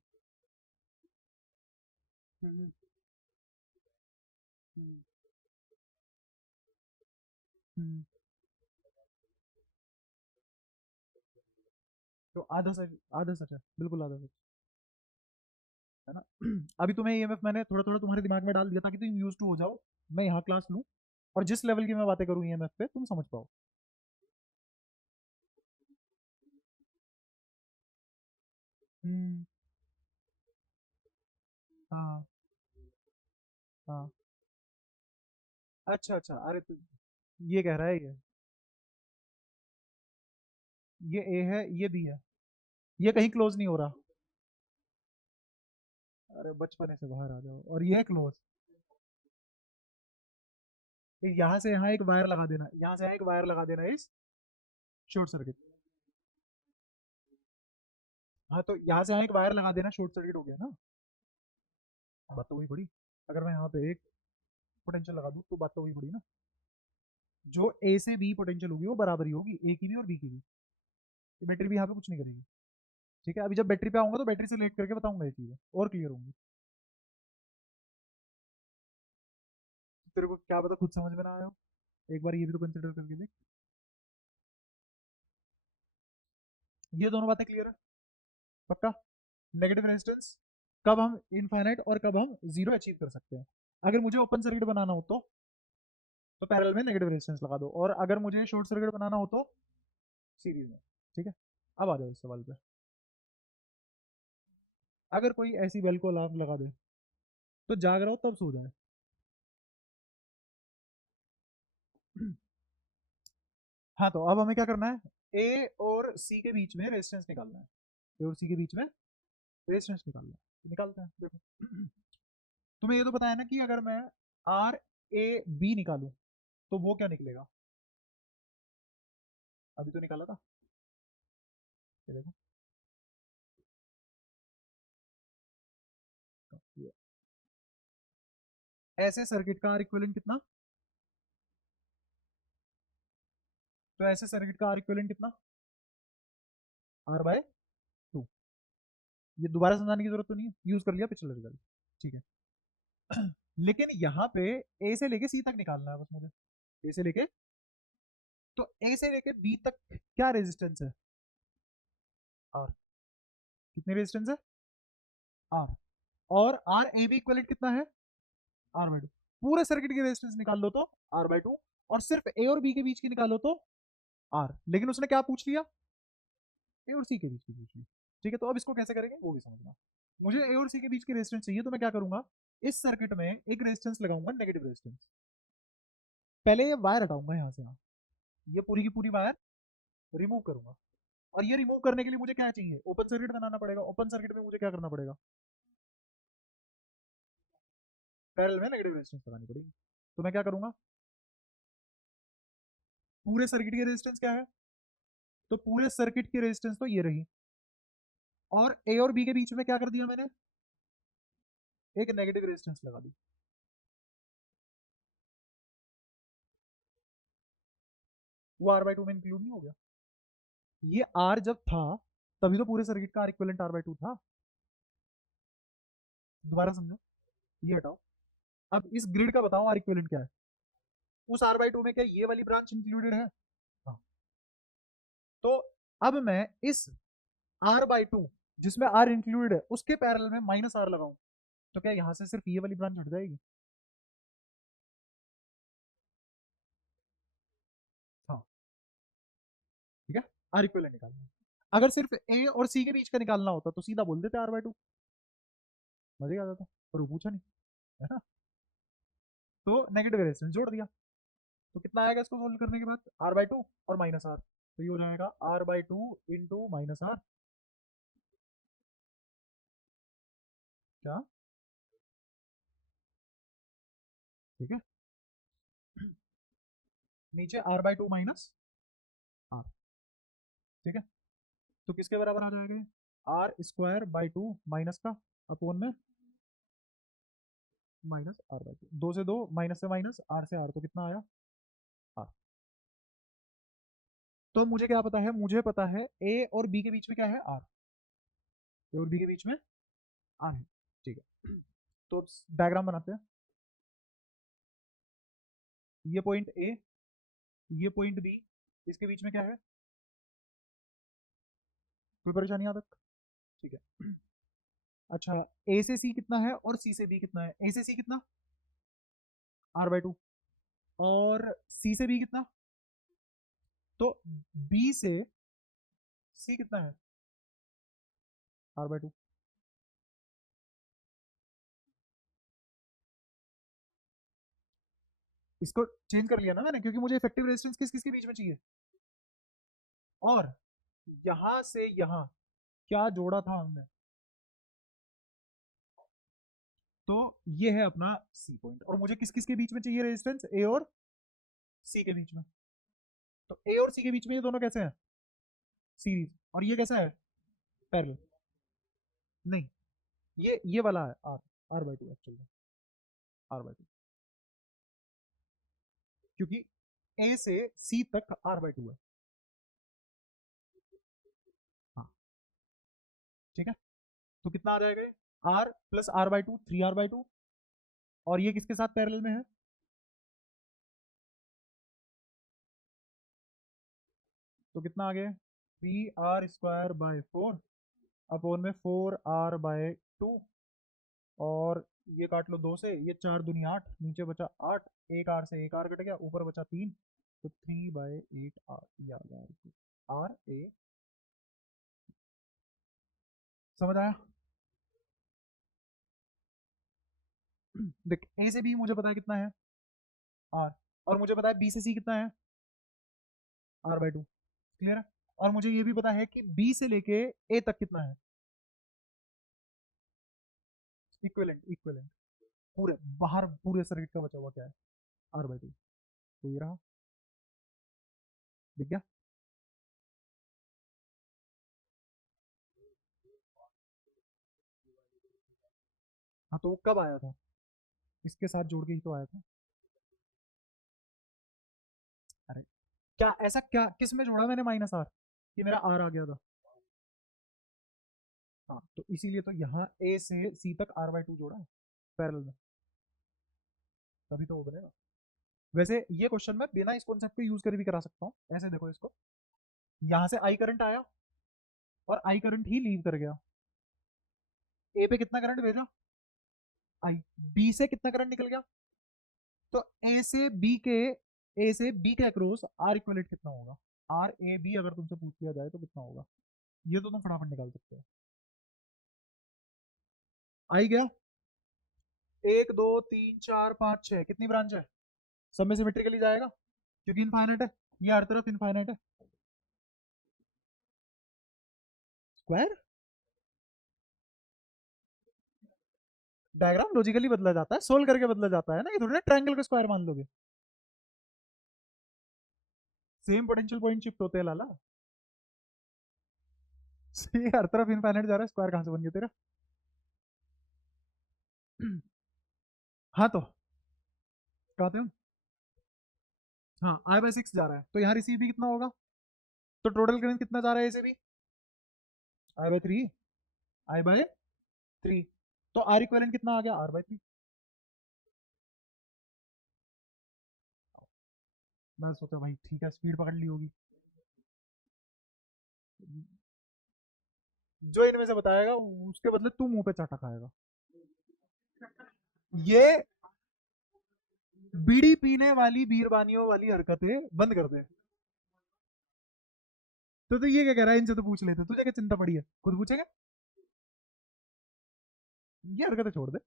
हम्म, हम्म, हम्म। तो आधा सच है, बिल्कुल आधा सच है ना। अभी तुम्हें ईएमएफ मैंने थोड़ा थोड़ा तुम्हारे दिमाग में डाल दिया ताकि तुम यूज टू हो जाओ, मैं यहाँ क्लास लूँ और जिस लेवल की मैं बातें करूँ ईएमएफ पे तुम समझ पाओ। हम्म, हाँ, हाँ। अच्छा अच्छा, अरे तू ये कह रहा है ये ए है, ये बी है, ये कहीं क्लोज नहीं हो रहा। अरे बचपने से बाहर आ जाओ, और ये क्लोज। यहाँ से यहाँ एक वायर लगा देना, यहाँ से यहाँ एक वायर लगा देना इस शॉर्ट सर्किट। हाँ, तो यहाँ से यहाँ एक वायर लगा देना, शॉर्ट सर्किट हो गया ना। बात तो वही पड़ी। अगर मैं यहाँ पे एक पोटेंशियल लगा दूँ तो बात तो वही पड़ी ना। जो ए से बी पोटेंशियल होगी वो बराबर ही होगी, ए की भी और बी की भी। बैटरी भी यहाँ पे कुछ नहीं करेगी। ठीक है, अभी जब बैटरी पे आऊंगा तो बैटरी से रिलेट करके बताऊंगा ये चीजें और क्लियर होंगी। तेरे को क्या पता खुद समझ में ना आया हो, एक बार ये भी तो कंसिडर करके देख। ये दोनों बातें क्लियर है? पक्का? नेगेटिव रेजिस्टेंस कब हम इनफाइनाइट और कब हम जीरो अचीव कर सकते हैं। अगर मुझे ओपन सर्किट बनाना हो तो पैरेलल में नेगेटिव रेजिस्टेंस लगा दो, और अगर मुझे शॉर्ट सर्किट बनाना हो तो सीरीज में। ठीक है, अब आ जाओ इस सवाल पे। अगर कोई ऐसी बेल को अलार्म लगा दे तो जाग रहा हो तब सो जाए। हाँ, तो अब हमें क्या करना है, ए और सी के बीच में रेजिस्टेंस निकालना है। ए और सी के बीच में रेजिस्टेंस निकालना है, तो निकालते हैं देखो। तुम्हें ये तो पता है ना कि अगर मैं आर ए बी निकालूं तो वो क्या निकलेगा? अभी तो निकाला था, ये देखो। ये ऐसे सर्किट का आर इक्विवेलेंट कितना? तो ऐसे सर्किट का आर इक्विवेलेंट कितना? R by 2। ये दोबारा समझाने की जरूरत तो नहीं है, यूज कर लिया पिछले रिजल्ट। ठीक है। लेकिन यहाँ पे ए से लेके सी तक निकालना है बस मुझे। ए से लेके, तो ए से लेके बी तक क्या रेजिस्टेंस है? आर। कितनी रेजिस्टेंस है? आर। और आर ए बी इक्वलेंट कितना है? R by 2। पूरे सर्किट की रेजिस्टेंस निकाल लो तो आर बाई 2, और सिर्फ ए और बी के बीच की निकालो तो आर। लेकिन उसने क्या पूछ लिया? ए और सी के बीच की पूछ ली। ठीक है, तो अब इसको कैसे करेंगे वो भी समझना। मुझे ए और सी के बीच की रेजिस्टेंस चाहिए, तो मैं क्या करूंगा, इस सर्किट में एक रेजिस्टेंस लगाऊंगा, नेगेटिव रेजिस्टेंस। पहले ये वायर हटाऊंगा यहाँ से, यहाँ ये पूरी की पूरी वायर रिमूव करूंगा। और ये रिमूव करने के लिए मुझे क्या चाहिए, ओपन सर्किट बनाना पड़ेगा। ओपन सर्किट में मुझे क्या करना पड़ेगा, पैरेलल में नेगेटिव रेजिस्टेंस लगानी पड़ेगी। तो मैं क्या करूंगा, पूरे सर्किट की रेजिस्टेंस क्या है, तो पूरे सर्किट की रेजिस्टेंस तो ये रही, और ए और बी के बीच में क्या कर दिया मैंने, एक नेगेटिव रेजिस्टेंस लगा दी। वो R/2 में इंक्लूड नहीं हो गया? ये R जब था तभी तो पूरे सर्किट का R इक्विवेलेंट R/2 था। दोबारा समझो, ये हटाओ। अब इस ग्रिड का बताओ R इक्विवेलेंट क्या है? उस R/2 में क्या ये वाली ब्रांच इंक्लूडेड है? हाँ। तो अब मैं इस R/2 जिसमें R इंक्लूडेड है उसके पैरेलल में -R लगाऊं तो क्या यहां से सिर्फ ये वाली ब्रांच हट जाएगी? हाँ, ठीक है। R इक्विवेलेंट निकालना है। अगर सिर्फ A और C के बीच का निकालना होता तो सीधा बोल देते R/2, मजे आ जाता, पर वो पूछा नहीं, है ना। तो नेगेटिव रेजिस्टेंस जोड़ दिया, तो कितना आएगा इसको सोल्व करने के बाद? R/2 और -R, तो ये हो जाएगा R/2 इंटू -R। क्या? ठीक है, नीचे R/2 -R, ठीक है। तो किसके बराबर आ जाएगा? R²/2 माइनस का अपोन में -R/2, 2 से 2, माइनस से माइनस, R से R, तो कितना आया? R। तो मुझे क्या पता है? मुझे पता है A और B के बीच में क्या है? R। A और B के बीच में R है, ठीक है। तो डायग्राम बनाते हैं। ये पॉइंट A, ये पॉइंट B, इसके बीच में क्या है? कोई परेशानी यहाँ तक? ठीक है। अच्छा, A से C कितना है और C से B कितना है? A से C कितना? R/2। और C से B कितना? तो B से C कितना है? R/2। इसको चेंज कर लिया ना मैंने, क्योंकि मुझे इफेक्टिव रेजिस्टेंस किस किस के बीच में चाहिए। और यहां से यहां क्या जोड़ा था हमने? तो ये है अपना सी पॉइंट, और मुझे किस किस के बीच में चाहिए रेजिस्टेंस? ए और सी के बीच में। तो ए और सी के बीच में ये दोनों कैसे हैं? सीरीज। और ये कैसा है? पैरेलल। नहीं, ये वाला है आर, R/2 एक्चुअली, R/2, क्योंकि ए से सी तक R/2 है। हाँ, ठीक है। तो कितना आ जाएगा? R प्लस R/2, 3R/2, और ये किसके साथ पैरेलल में है? तो कितना आ गया? 3R²/4 अपोन में 4R/2, और ये काट लो 2 से, ये 4 दूनी 8, नीचे बचा 8, एक आर से एक आर कट गया, ऊपर बचा 3, तो 3/8R, ये आ गया आर ए। समझ आया? देख, ए से बी मुझे पता है कितना है? आर। और मुझे पता है बी से सी कितना है? R/2, क्लियर है। और मुझे ये भी पता है कि बी से लेके ए तक कितना है? इक्विवेलेंट, इक्विवेलेंट, पूरे बाहर पूरे सर्किट का बचा हुआ क्या है? R/2, तो ये रहा, दिख गया? हाँ, तो वो कब आया था? इसके साथ जोड़ के ही तो आया था। अरे, क्या ऐसा क्या किस में जोड़ा मैंने -R कि मेरा R आ गया था? हाँ, तो इसीलिए तो यहाँ A से C तक R/2 जोड़ा है पैरेलल में, तभी तो वो बनेगा। वैसे ये क्वेश्चन मैं बिना इस कॉन्सेप्ट को यूज कर भी करा सकता हूँ। ऐसे देखो इसको, यहाँ से I करंट आया और I करंट ही लीव कर गया। A पे कितना करंट भेजा? I। B से कितना करंट निकल गया? तो A से B के अक्रॉस R इक्विवेलेंट कितना होगा? RAB अगर तुमसे पूछ लिया जाए तो कितना होगा? ये तो तुम फटाफट निकाल सकते हो। आई गया? 1 2 3 4 5 6, कितनी ब्रांच है? सब में सिमेट्रिकली जाएगा, क्योंकि इनफाइनाइट है, ये हर तरफ इनफाइनाइट है। स्क्वायर डायग्राम लॉजिकली बदला जाता है, सोल्व करके बदला जाता है ना, ये थोड़ी ना ट्रायंगल को स्क्वायर मान लोगे। सेम पोटेंशियल पॉइंट शिफ्ट होते हैं लाला। ये हर तरफ इनफाइनाइट जा रहा है, स्क्वायर कहां से बन गया तेरा? हाँ तो कहा थे हम, हाँ I/6 जा रहा है, तो यहाँ रिसीव भी कितना होगा, तो टोटल करंट कितना जा रहा है, इसे भी I/3, I/3, तो आर इक्विवेलेंट कितना आ गया, R/3। मैं सोचा भाई ठीक है स्पीड पकड़ ली होगी। जो इनमें से बताएगा उसके बदले तू मुंह पे चाटा खाएगा। ये बीड़ी पीने वाली बीरबानियों वाली हरकतें बंद कर दे। तो ये क्या कह रहा है, इनसे तो पूछ लेते, तुझे क्या चिंता पड़ी है, खुद पूछेगा। ये हरकतें छोड़ दे।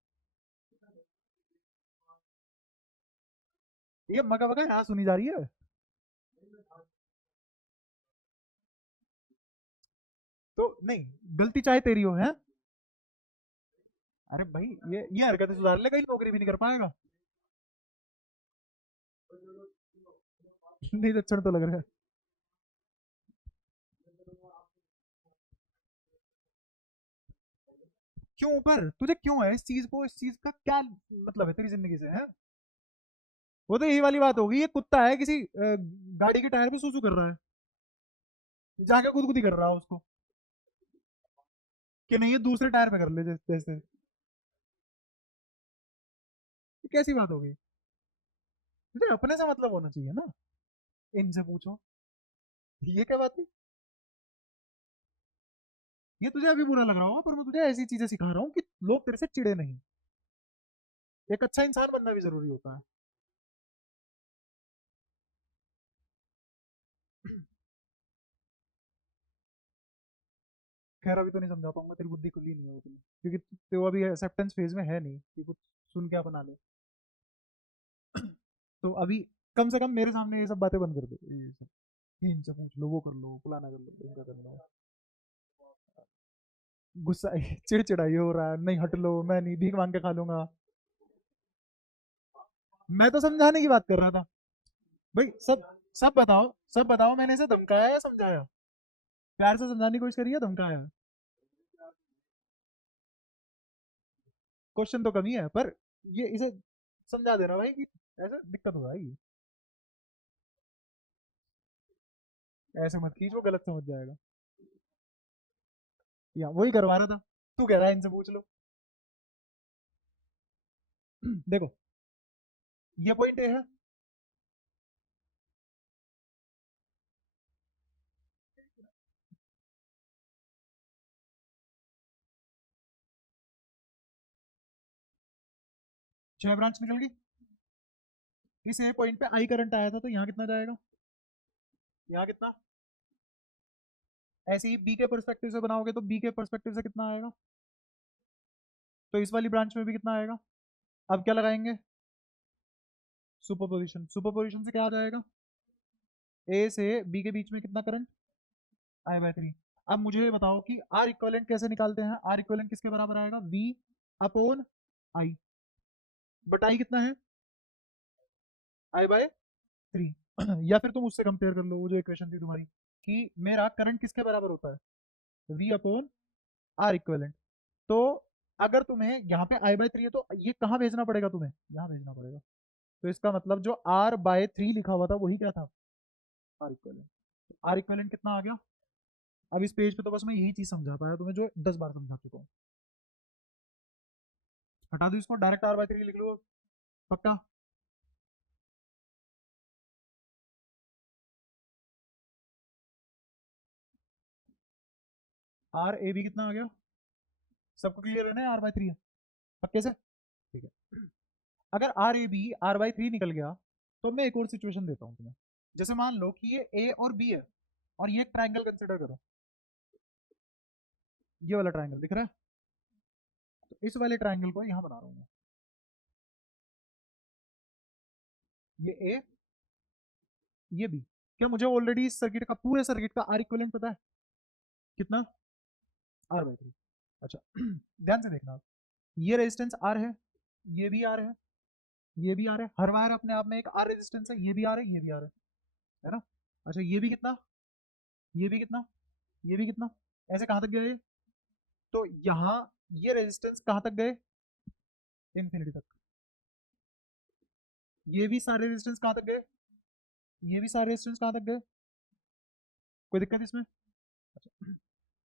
ये मगा मगा यहाँ सुनी जा रही है। तो नहीं, गलती चाहे तेरी हो है। अरे भाई ये हरकतें सुधार ले, कहीं नौकरी भी नहीं कर पाएगा। नहीं लक्षण तो लग रहा है। क्यों ऊपर, तुझे क्यों है इस चीज को, इस चीज का क्या मतलब है तेरी जिंदगी से है। वो तो यही वाली बात होगी, ये कुत्ता है किसी गाड़ी के टायर पे सूसू कर रहा है, जाके खुद खुद ही कर रहा है उसको, कि नहीं ये दूसरे टायर पे कर ले जैसे जैसे। ये कैसी बात होगी, तुझे अपने से मतलब होना चाहिए ना, इनसे पूछो। ये क्या बात है। ये तुझे अभी बुरा लग रहा होगा, पर मैं तुझे ऐसी चीजें सिखा रहा हूँ कि लोग तेरे से चिड़े नहीं। एक अच्छा इंसान बनना भी जरूरी होता है। खैर अभी तो नहीं समझा पाऊंगा, तेरी बुद्धि खुली नहीं है उतनी, क्योंकि तो अभी एक्सेप्टेंस फेज में है नहीं कि कुछ सुन के अपना ले। तो अभी कम से कम मेरे सामने ये सब बातें बंद कर दे, ये सब कि इनसे पूछ लो, वो कर लो, फलाना कर लो, इनका कर लो। गुस्सा चिड़चिड़ाई हो रहा है, नहीं हट लो, मैं नहीं, भीख मांग के खा लूंगा। मैं तो समझाने की बात कर रहा था। भाई सब सब बताओ, सब बताओ, मैंने इसे धमकाया या समझाया, प्यार से समझाने की कोशिश करी है, धमकाया। क्वेश्चन तो कमी है, पर ये इसे समझा देना भाई कि ऐसे दिक्कत हो जाएगी, ऐसे मत खींच, वो गलत समझ जाएगा। या वही करवा रहा था, तू कह रहा है इनसे पूछ लो। देखो ये पॉइंट ए है, 6 ब्रांच निकल गई। इस ए पॉइंट पे आई करंट आया था, तो यहाँ कितना जाएगा, यहाँ कितना, ऐसे ही बी के परस्पेक्टिव से बनाओगे तो बी के परस्पेक्टिव से कितना आएगा, तो इस वाली ब्रांच में भी कितना आएगा। अब क्या लगाएंगे, सुपरपोजिशन, सुपरपोजिशन से क्या आ जाएगा, ए से बी के बीच में कितना करंट, I/3। अब मुझे ये बताओ कि आर इक्वलेंट कैसे निकालते हैं, आर इक्वलेंट किसके बराबर आएगा, V upon I, but I कितना है, I/3। या फिर तुम उससे कंपेयर कर लो, वो जो इक्वेशन थी तुम्हारी, कि मेरा करंट किसके बराबर होता है, वी अपॉन आर इक्वलेंट। तो अगर तुम्हें यहाँ पे I/3 है, तो ये कहाँ भेजना पड़ेगा, तुम्हें यहाँ भेजना पड़ेगा। तो इसका मतलब जो R/3 लिखा हुआ था वही क्या था, आर इक्वलेंट। आर इक्वलेंट कितना आ गया। अब इस पेज पे तो बस मैं यही चीज समझा पाया तुम्हें, जो 10 बार समझा चुका हूँ। हटा दो इसको, डायरेक्ट R/3 लिख लो, पक्का। R/AB कितना आ गया, सबको क्लियर है ना, R/3 है पक्के से, ठीक है। अगर R/AB R/3 निकल गया, तो मैं एक और सिचुएशन देता हूँ तुम्हें। जैसे मान लो कि ये ए और बी है, और ये ट्राइंगल कंसिडर करो, ये वाला ट्राइंगल दिख रहा है, तो इस वाले ट्राइंगल को यहाँ बना रहा हूँ मैं। ये ए, ये बी। क्या मुझे ऑलरेडी इस सर्किट का, पूरे सर्किट का आर इक्विवेलेंट पता है, कितना, R/3। अच्छा ध्यान से देखना, ये रेजिस्टेंस आर है, ये भी आर है, ये भी आर है, हर वायर अपने आप में एक आर रेजिस्टेंस है, ये भी आर है, ये भी आर है ना। अच्छा ये भी कितना, ये भी कितना, ये भी कितना, ऐसे कहाँ तक गया ये, तो यहाँ ये रेजिस्टेंस कहाँ तक गए, इन्फिनिटी तक। ये भी सारे रेजिस्टेंस कहां तक गए? ये भी सारे रेजिस्टेंस कहां तक गए? कोई दिक्कत इसमें? अच्छा,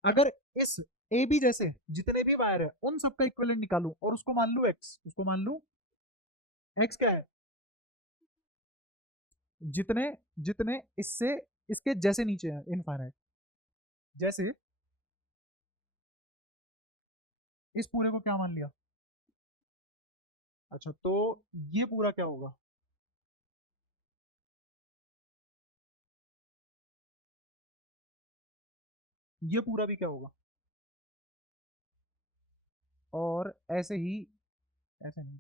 अगर इस ए बी जैसे जितने भी वायर है उन सबका इक्विवेलेंट निकालूं और उसको मान लूं एक्स, उसको मान लूं एक्स क्या है? जितने जितने इससे इसके जैसे नीचे हैं इनफाइनाइट, जैसे इस पूरे को क्या मान लिया? अच्छा, तो ये पूरा क्या होगा? ये पूरा भी क्या होगा? और ऐसे ही, ऐसे नहीं,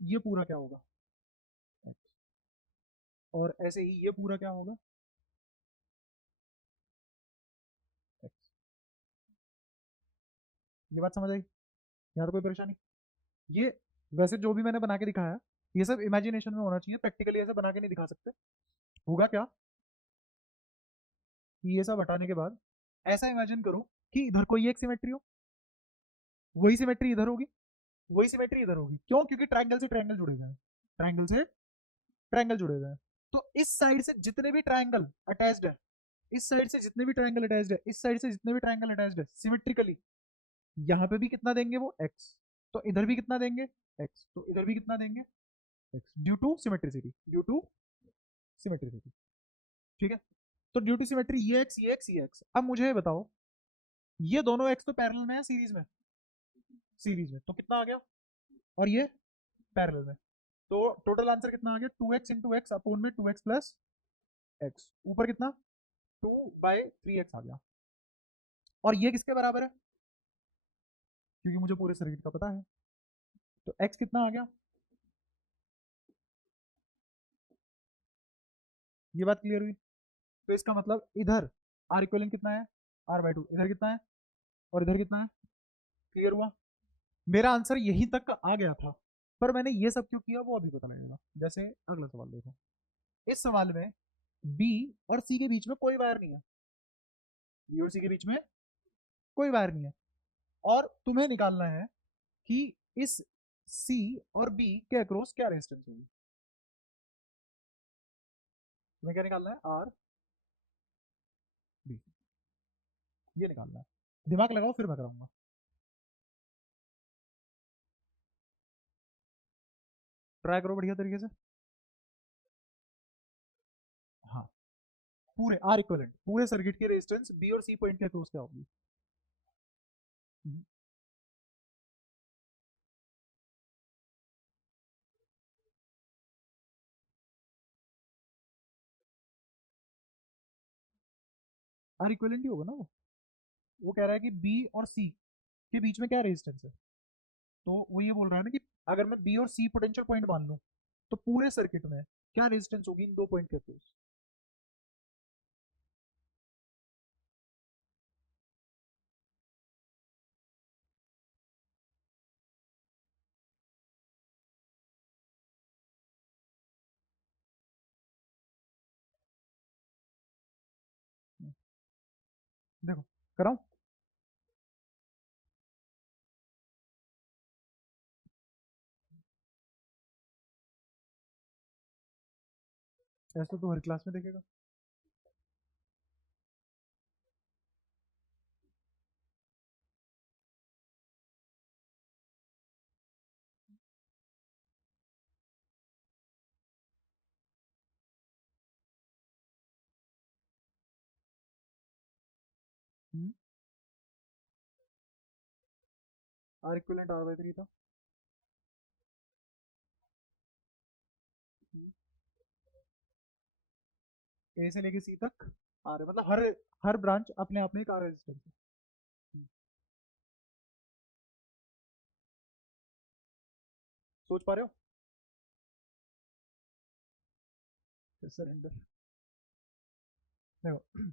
ये पूरा क्या होगा? और ऐसे ही ये पूरा क्या होगा? ये बात समझ आई? यहाँ तो कोई परेशानी? ये वैसे जो भी मैंने बना के दिखाया ये सब इमेजिनेशन में होना चाहिए, प्रैक्टिकली ऐसे बना के नहीं दिखा सकते। होगा क्या कि ये सब हटाने के बाद ऐसा इमेजिन करो कि इधर कोई एक सिमेट्री हो, वही सिमेट्री इधर होगी, वही सिमेट्री इधर होगी। क्यों? क्योंकि ट्रायंगल से ट्रायंगल जुड़े हुए हैं, ट्रायंगल से ट्रायंगल जुड़े हुए हैं। तो इस साइड से जितने भी ट्रायंगल अटैच्ड है, इस साइड से जितने भी ट्रायंगल अटैच्ड है, इस साइड से जितने भी ट्रायंगल अटैच्ड है सिमेट्रिकली, यहाँ पे भी कितना देंगे वो एक्स, तो इधर भी कितना देंगे एक्स, तो इधर भी कितना देंगे x, due to symmetricity, due to symmetricity. ठीक है, तो ड्यू टू सिमेट्री ये एक्स ये एक्स ये एक्स। अब मुझे बताओ ये दोनों एक्स तो पैरेलल में है सीरीज में, सीरीज में तो कितना आ गया, और ये पैरेलल में, तो टोटल आंसर कितना आ गया? 2x इंटू एक्स अपोन में 2x प्लस एक्स, ऊपर कितना 2/3x आ गया। और ये किसके बराबर है? क्योंकि मुझे पूरे सर्किट का पता है, तो x कितना आ गया? ये बात क्लियर हुई? तो इसका मतलब इधर आर इक्वलेंट कितना है? r/2। इधर कितना है और इधर कितना है? क्लियर हुआ? मेरा आंसर यहीं तक आ गया था, पर मैंने ये सब क्यों किया वो अभी पता लगेगा। जैसे अगला सवाल देखो, इस सवाल में बी और सी के बीच में कोई वायर नहीं है, बी और सी के बीच में कोई वायर नहीं है, और तुम्हें निकालना है कि इस सी और बी के अक्रॉस क्या रेजिस्टेंस होगी। तुम्हें क्या निकालना है? आर बी, ये निकालना है। दिमाग लगाओ फिर मैं कराऊंगा। ट्राई करो बढ़िया तरीके से। हाँ, पूरे आर इक्वलेंट पूरे सर्किट की रेजिस्टेंस बी और सी पॉइंट के अक्रॉस क्या होगी? आर इक्वलेंट ही होगा ना वो कह रहा है कि बी और सी के बीच में क्या रेजिस्टेंस है, तो वो ये बोल रहा है ना कि अगर मैं बी और सी पोटेंशियल पॉइंट मान लूं तो पूरे सर्किट में क्या रेजिस्टेंस होगी इन दो पॉइंट के अक्रॉस। देखो कराऊं? ऐसा तो हर क्लास में देखेगा। आर इक्वलेंट r/3 था। ए से लेके सी तक आर है, मतलब हर ब्रांच अपने आप में एक आर रेजिस्टेंस है। सोच पा रहे हो? सरेंडर। देखो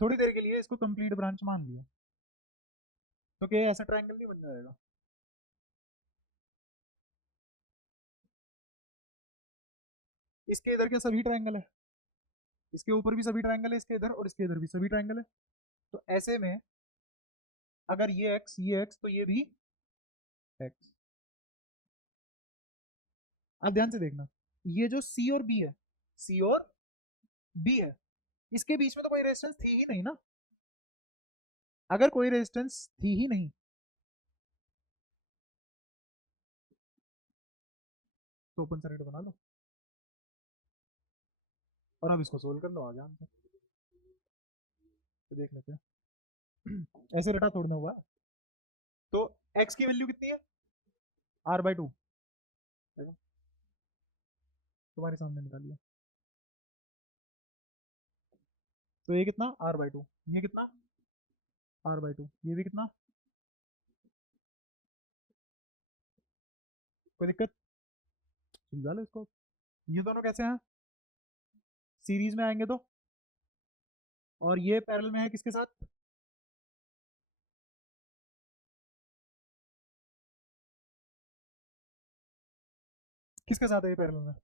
थोड़ी देर के लिए इसको कंप्लीट ब्रांच मान लिया, तो क्या ऐसा ट्रायंगल नहीं बन जाएगा? इसके इधर के सभी ट्रायंगल है, इसके ऊपर भी सभी ट्रायंगल है, इसके इधर और इसके इधर भी सभी ट्रायंगल है। तो ऐसे में अगर ये x तो ये भी x। अब ध्यान से देखना, ये जो C और B है, C और B है, इसके बीच में तो कोई रेजिस्टेंस थी ही नहीं ना। अगर कोई रेजिस्टेंस थी ही नहीं तो ओपन सर्किट बना लो और अब इसको सोल्व कर लो, आ गया आंसर। तो देख लेते हैं ऐसे रटा तोड़ना हुआ। तो x की वैल्यू कितनी है, r/2, तुम्हारे सामने निकालिए। तो ये कितना, r/2, ये कितना, r/2, ये भी कितना, कोई दिक्कत, समझा लो इसको। ये दोनों कैसे हैं, सीरीज में आएंगे तो, और ये पैरेलल में है किसके साथ, किसके साथ है ये पैरेलल में,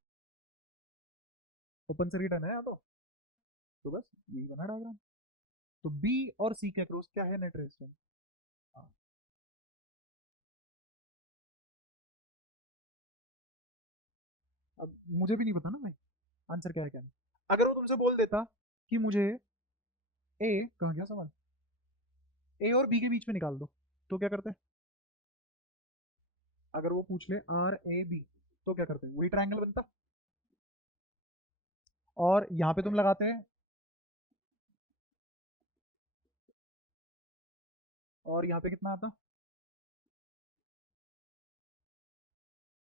ओपन सर्किट है ना यहाँ तो बस यही बना डायग्राम। तो बी और सी के अक्रॉस क्या है नेट रेजिस्टेंस। हाँ, अब मुझे भी नहीं पता ना भाई आंसर क्या है क्या नहीं। अगर वो तुमसे बोल देता कि मुझे ए, कहाँ गया सवाल, ए और बी के बीच में निकाल दो, तो क्या करते, अगर वो पूछ ले RAB तो क्या करते, वही ट्रायंगल बनता। और यहाँ पे तुम लगाते हैं, और यहाँ पे कितना आता,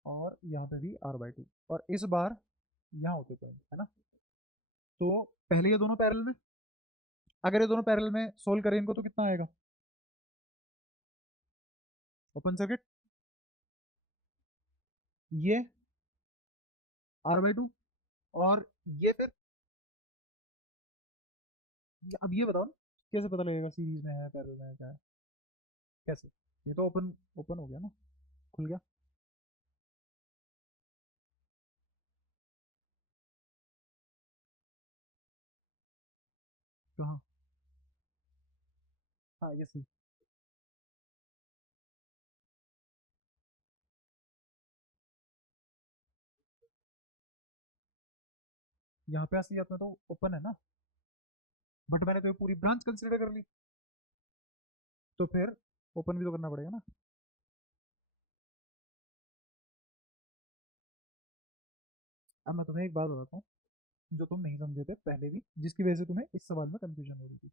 और यहाँ पे भी r/2, और इस बार यहाँ होते पॉइंट है ना। तो पहले ये दोनों पैरेलल में, अगर ये दोनों पैरेलल में सोल्व करें इनको तो कितना आएगा, ओपन सर्किट, ये r/2, और ये फिर, अब ये बताओ ना, कैसे पता लगेगा सीरीज में है पैरेलल में है क्या है, कैसे, ये तो ओपन ओपन हो गया ना, खुल गया। कहाँ, हाँ ये सही, यहाँ पे असलियत में तो ओपन है ना, बट मैंने तो ये पूरी ब्रांच कंसिडर कर ली, तो फिर ओपन भी तो करना पड़ेगा ना। अब मैं तुम्हें एक बात बताता हूँ जो तुम नहीं समझे थे पहले भी, जिसकी वजह से तुम्हें इस सवाल में कंफ्यूजन हो रही थी,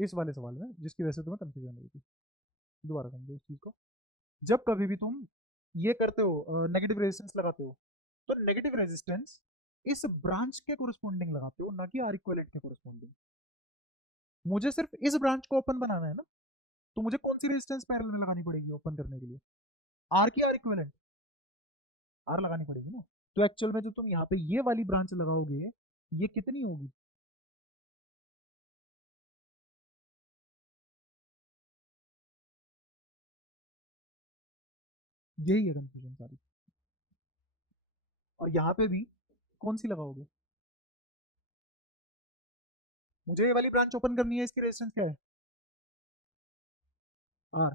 इस वाले सवाल में जिसकी वजह से तुम्हें कंफ्यूजन हो रही थी, दोबारा समझो इस चीज को। जब कभी भी तुम ये करते हो, नेगेटिव रेजिस्टेंस लगाते हो, तो नेगेटिव रेजिस्टेंस इस ब्रांच के कोरिस्पोंडिंग लगाते हो, ना कि आर इक्विवेलेंट के कोरिस्पोंडिंग। मुझे सिर्फ इस ब्रांच को ओपन बनाना है ना, तो मुझे कौन सी रेजिस्टेंस पैरेलल में लगानी पड़ेगी ओपन करने के लिए, आर की आर इक्विवेलेंट, आर लगानी पड़ेगी ना। तो एक्चुअल में जो तुम यहाँ पे ये वाली ब्रांच लगाओगे, ये कितनी होगी, यही है कंफ्यूजन सारी। और यहाँ पे भी कौन सी लगाओगे, मुझे ये वाली ब्रांच ओपन करनी है, इसकी रेजिस्टेंस क्या है, आर।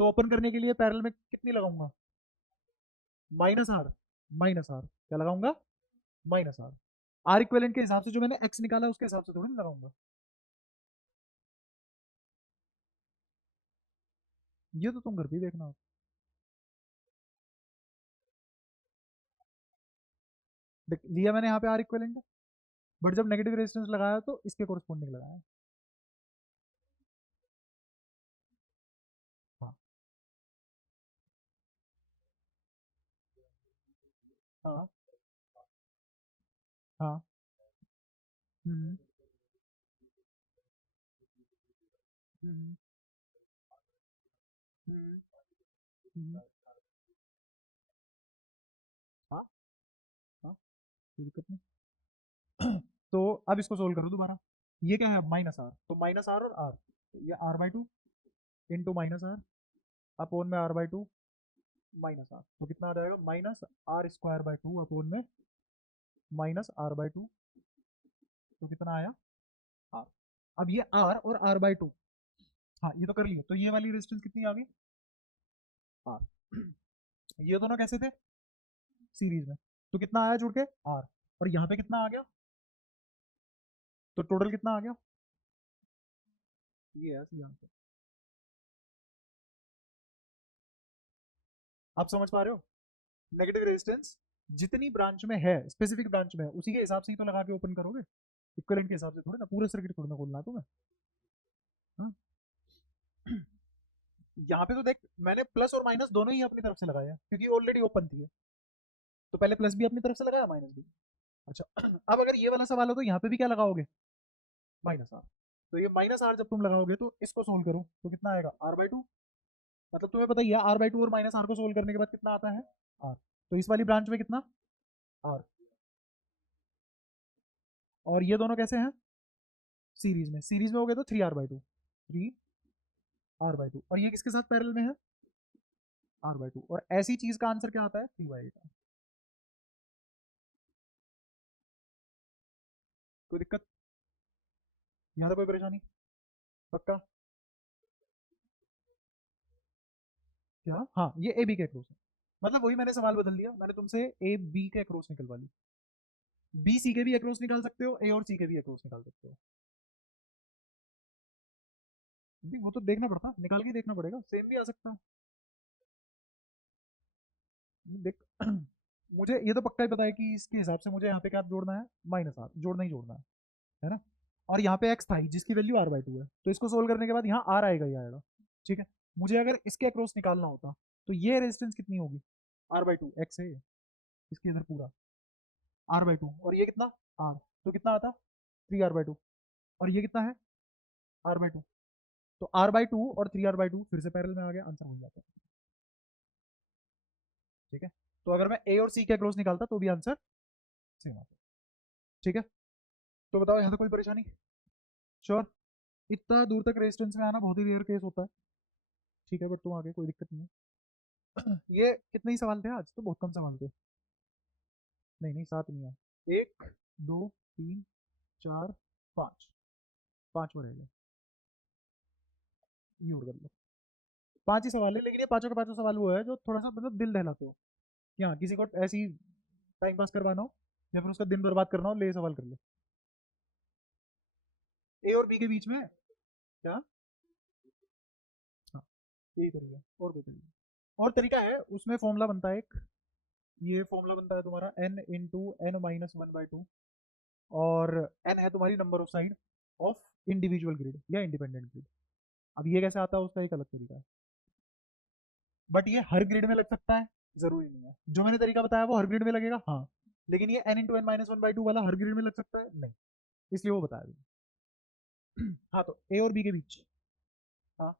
तो ओपन करने के लिए पैरेलल में कितनी लगाऊंगा, माइनस आर, माइनस आर क्या लगाऊंगा, माइनस आर। आर इक्विवेलेंट के हिसाब से जो मैंने एक्स निकाला उसके हिसाब से थोड़ी ना लगाऊंगा, ये तो तुम घर पे ही देखना। लिया मैंने यहाँ पे आर इक्विवेलेंट, बट जब नेगेटिव रेजिस्टेंस लगाया तो इसके कोरिस्पोंडिंग लगाया। हाँ, हाँ, हाँ, हम्म, हम्म, हम्म, हम्म, हाँ, हाँ, कोई दिक्कत नहीं। तो अब इसको सोल्व करो दोबारा, ये क्या है माइनस आर, तो माइनस आर और आर, ये r/2 into minus are upon में r/2 माइनस आर, तो कितना आ जाएगा, -r² 2 अपोन में -r/2, तो कितना आया आर। अब ये आर और आर बाई टू, हाँ ये तो कर लिया, तो ये वाली रेजिस्टेंस कितनी आ गई, आर। ये दोनों कैसे थे, सीरीज में, तो कितना आया जुड़ के, आर, और यहाँ पे कितना आ गया, तो टोटल कितना आ गया, ये है यहाँ पे। आप समझ पा रहे हो, नेगेटिव रेजिस्टेंस जितनी ब्रांच में है, स्पेसिफिक ब्रांच में है, उसी के हिसाब से ही तो लगा के ओपन करोगे, इक्विवेलेंट के हिसाब से थोड़ी ना, पूरे सर्किट थोड़ी ना खोलना है तुम्हें। हाँ? यहाँ पे तो देख, मैंने प्लस और माइनस दोनों ही अपनी तरफ से लगाया क्योंकि ऑलरेडी ओपन थी, तो पहले प्लस भी अपनी तरफ से लगाया, माइनस भी। अच्छा, अब अगर ये वाला सवाल हो तो यहाँ पे भी क्या लगाओगे, माइनस आर। तो ये माइनस आर जब तुम लगाओगे तो इसको सोल्व करो तो कितना आएगा, आर बाई टू। मतलब तुम्हें पता ही है आर बाई टू और माइनस आर को सोल्व करने के बाद कितना आता है, आर। तो इस वाली ब्रांच में कितना, आर, और ये दोनों कैसे हैं, सीरीज में, सीरीज में हो गए तो three r by two, three r by two, और ये किसके साथ पैरेलल में है, आर बाई टू, और ऐसी चीज का आंसर क्या आता है, थ्री बाई एट। कोई दिक्कत, यहाँ तो कोई परेशानी, पक्का, क्या, हाँ ये ए बी के अक्रॉस है, मतलब वही मैंने सवाल बदल दिया, मैंने तुमसे ए बी के अक्रॉस निकलवा ली, बी सी के भी अक्रॉस निकाल सकते हो, ए और सी के भी अक्रॉस निकाल सकते हो। वो तो देखना पड़ता, निकाल के देखना पड़ेगा, सेम भी आ सकता है। देख मुझे ये तो पक्का ही पता है कि इसके हिसाब से मुझे यहाँ पे क्या जोड़ना है, माइनस आर जोड़ना ही जोड़ना है ना, और यहाँ पे एक्स था ही जिसकी वैल्यू आर बाई टू है, तो इसको सोल्व करने के बाद यहाँ आर आएगा ही आएगा, ठीक है। मुझे अगर इसके अक्रॉस निकालना होता तो ये रेजिस्टेंस कितनी होगी, आर बाई टू, एक्स है ये, इसके इधर पूरा आर बाई टू, और ये कितना, आर, तो कितना आता, थ्री आर बाई टू, और ये कितना है, आर बाई टू, तो आर बाई टू और थ्री आर बाई टू फिर से पैरेलल में आ गया, आंसर हो जाता है, ठीक है। तो अगर मैं ए और सी के अक्रॉस निकालता तो भी आंसर सेम आता, ठीक है। तो बताओ यहाँ तो कोई परेशानी, श्योर, इतना दूर तक रेजिस्टेंस में आना बहुत ही रेयर केस होता है, ठीक है, बट तुम आगे, कोई दिक्कत नहीं है। ये कितने ही सवाल थे आज, तो बहुत कम सवाल थे, नहीं नहीं सात नहीं है, एक, दो, तीन, चार, पाँच, पाँच में रहेगा, ये और कर लो, पांच ही सवाल है, लेकिन ये पांचों के पांचों सवाल वो है जो थोड़ा सा मतलब दिल दहलाते हो, कि हाँ किसी को ऐसी टाइम पास करवाना हो या फिर उसका दिन बर्बाद करना हो, ले ये सवाल कर ले, ए और बी के बीच में, क्या, हाँ यही तरीका, और कोई तरीका, और तरीका है, उसमें फॉर्मूला बनता है एक, ये फॉर्मूला बनता है तुम्हारा n into n minus one by two, और n है तुम्हारी number of side of individual grid या इंडिपेंडेंट ग्रिड। अब ये कैसे आता है उसका एक अलग तरीका है, बट ये हर ग्रिड में लग सकता है, जरूरी नहीं है, जो मैंने तरीका बताया वो हर ग्रिड में लगेगा, हाँ, लेकिन ये n into n minus one by two वाला हर ग्रिड में लग सकता है नहीं, इसलिए वो बताया मैंने। हाँ तो ए और बी के बीच, हाँ,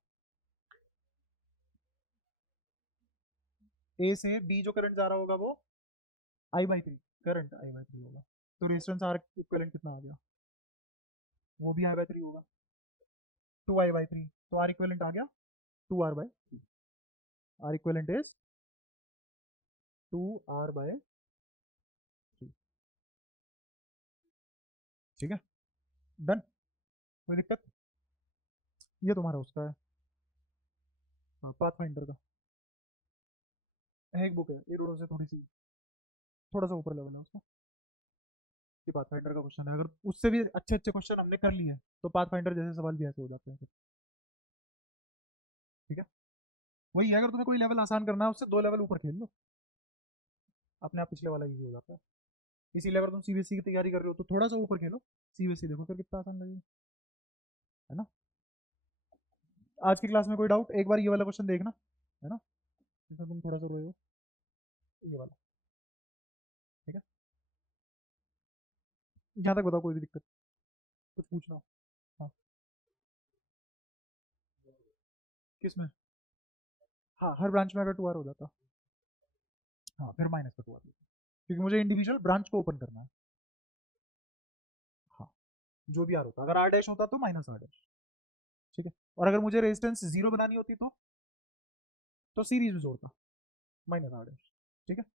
ए से बी जो करंट जा रहा होगा वो I by three, current I by three होगा, तो रेजिस्टेंस आर इक्विवेलेंट कितना आ गया, वो भी आई बाई थ्री होगा, टू आई बाई थ्री, तो आर इक्विवेलेंट आ गया two are by three, r equivalent is two are by three, ठीक है, डन, कोई दिक्कत, ये तुम्हारा उसका है, हाँ पाथ फाइंडर का एक बुक है, ये थोड़ा से थोड़ी सी, थोड़ा सा ऊपर लेवल है उसका, ये पाथ फाइंडर का क्वेश्चन है, अगर उससे भी अच्छे अच्छे क्वेश्चन हमने कर लिए तो पाथ फाइंडर जैसे सवाल भी ऐसे हो जाते हैं फिर, ठीक है। वही है, अगर तुम्हें कोई लेवल आसान करना है उससे दो लेवल ऊपर खेल लो, अपने आप पिछले वाला इजी हो जाता है, इसीलिए अगर तुम सीबीएसई की तैयारी कर रहे हो तो थोड़ा सा ऊपर खेलो, सीबीएसई देखो फिर कितना आसान लगेगा, है ना। आज की क्लास में कोई डाउट, एक बार ये वाला क्वेश्चन देखना, है ना, इसमें तुम थोड़ा सा रोए हो, ये वाला, ठीक है, यहाँ तक बताओ, कोई भी दिक्कत, कुछ पूछना हो, हाँ, किसमें, हाँ हर ब्रांच में अगर टू आर हो जाता, हाँ फिर माइनस का टू आर, क्योंकि मुझे इंडिविजुअल ब्रांच को ओपन करना है, हाँ, जो भी आर होता, अगर आर डैश होता तो माइनस आर डैश, ठीक है, और अगर मुझे रेजिस्टेंस जीरो बनानी होती तो सीरीज में जोड़ता, माइनस आर डैश, ठीक है।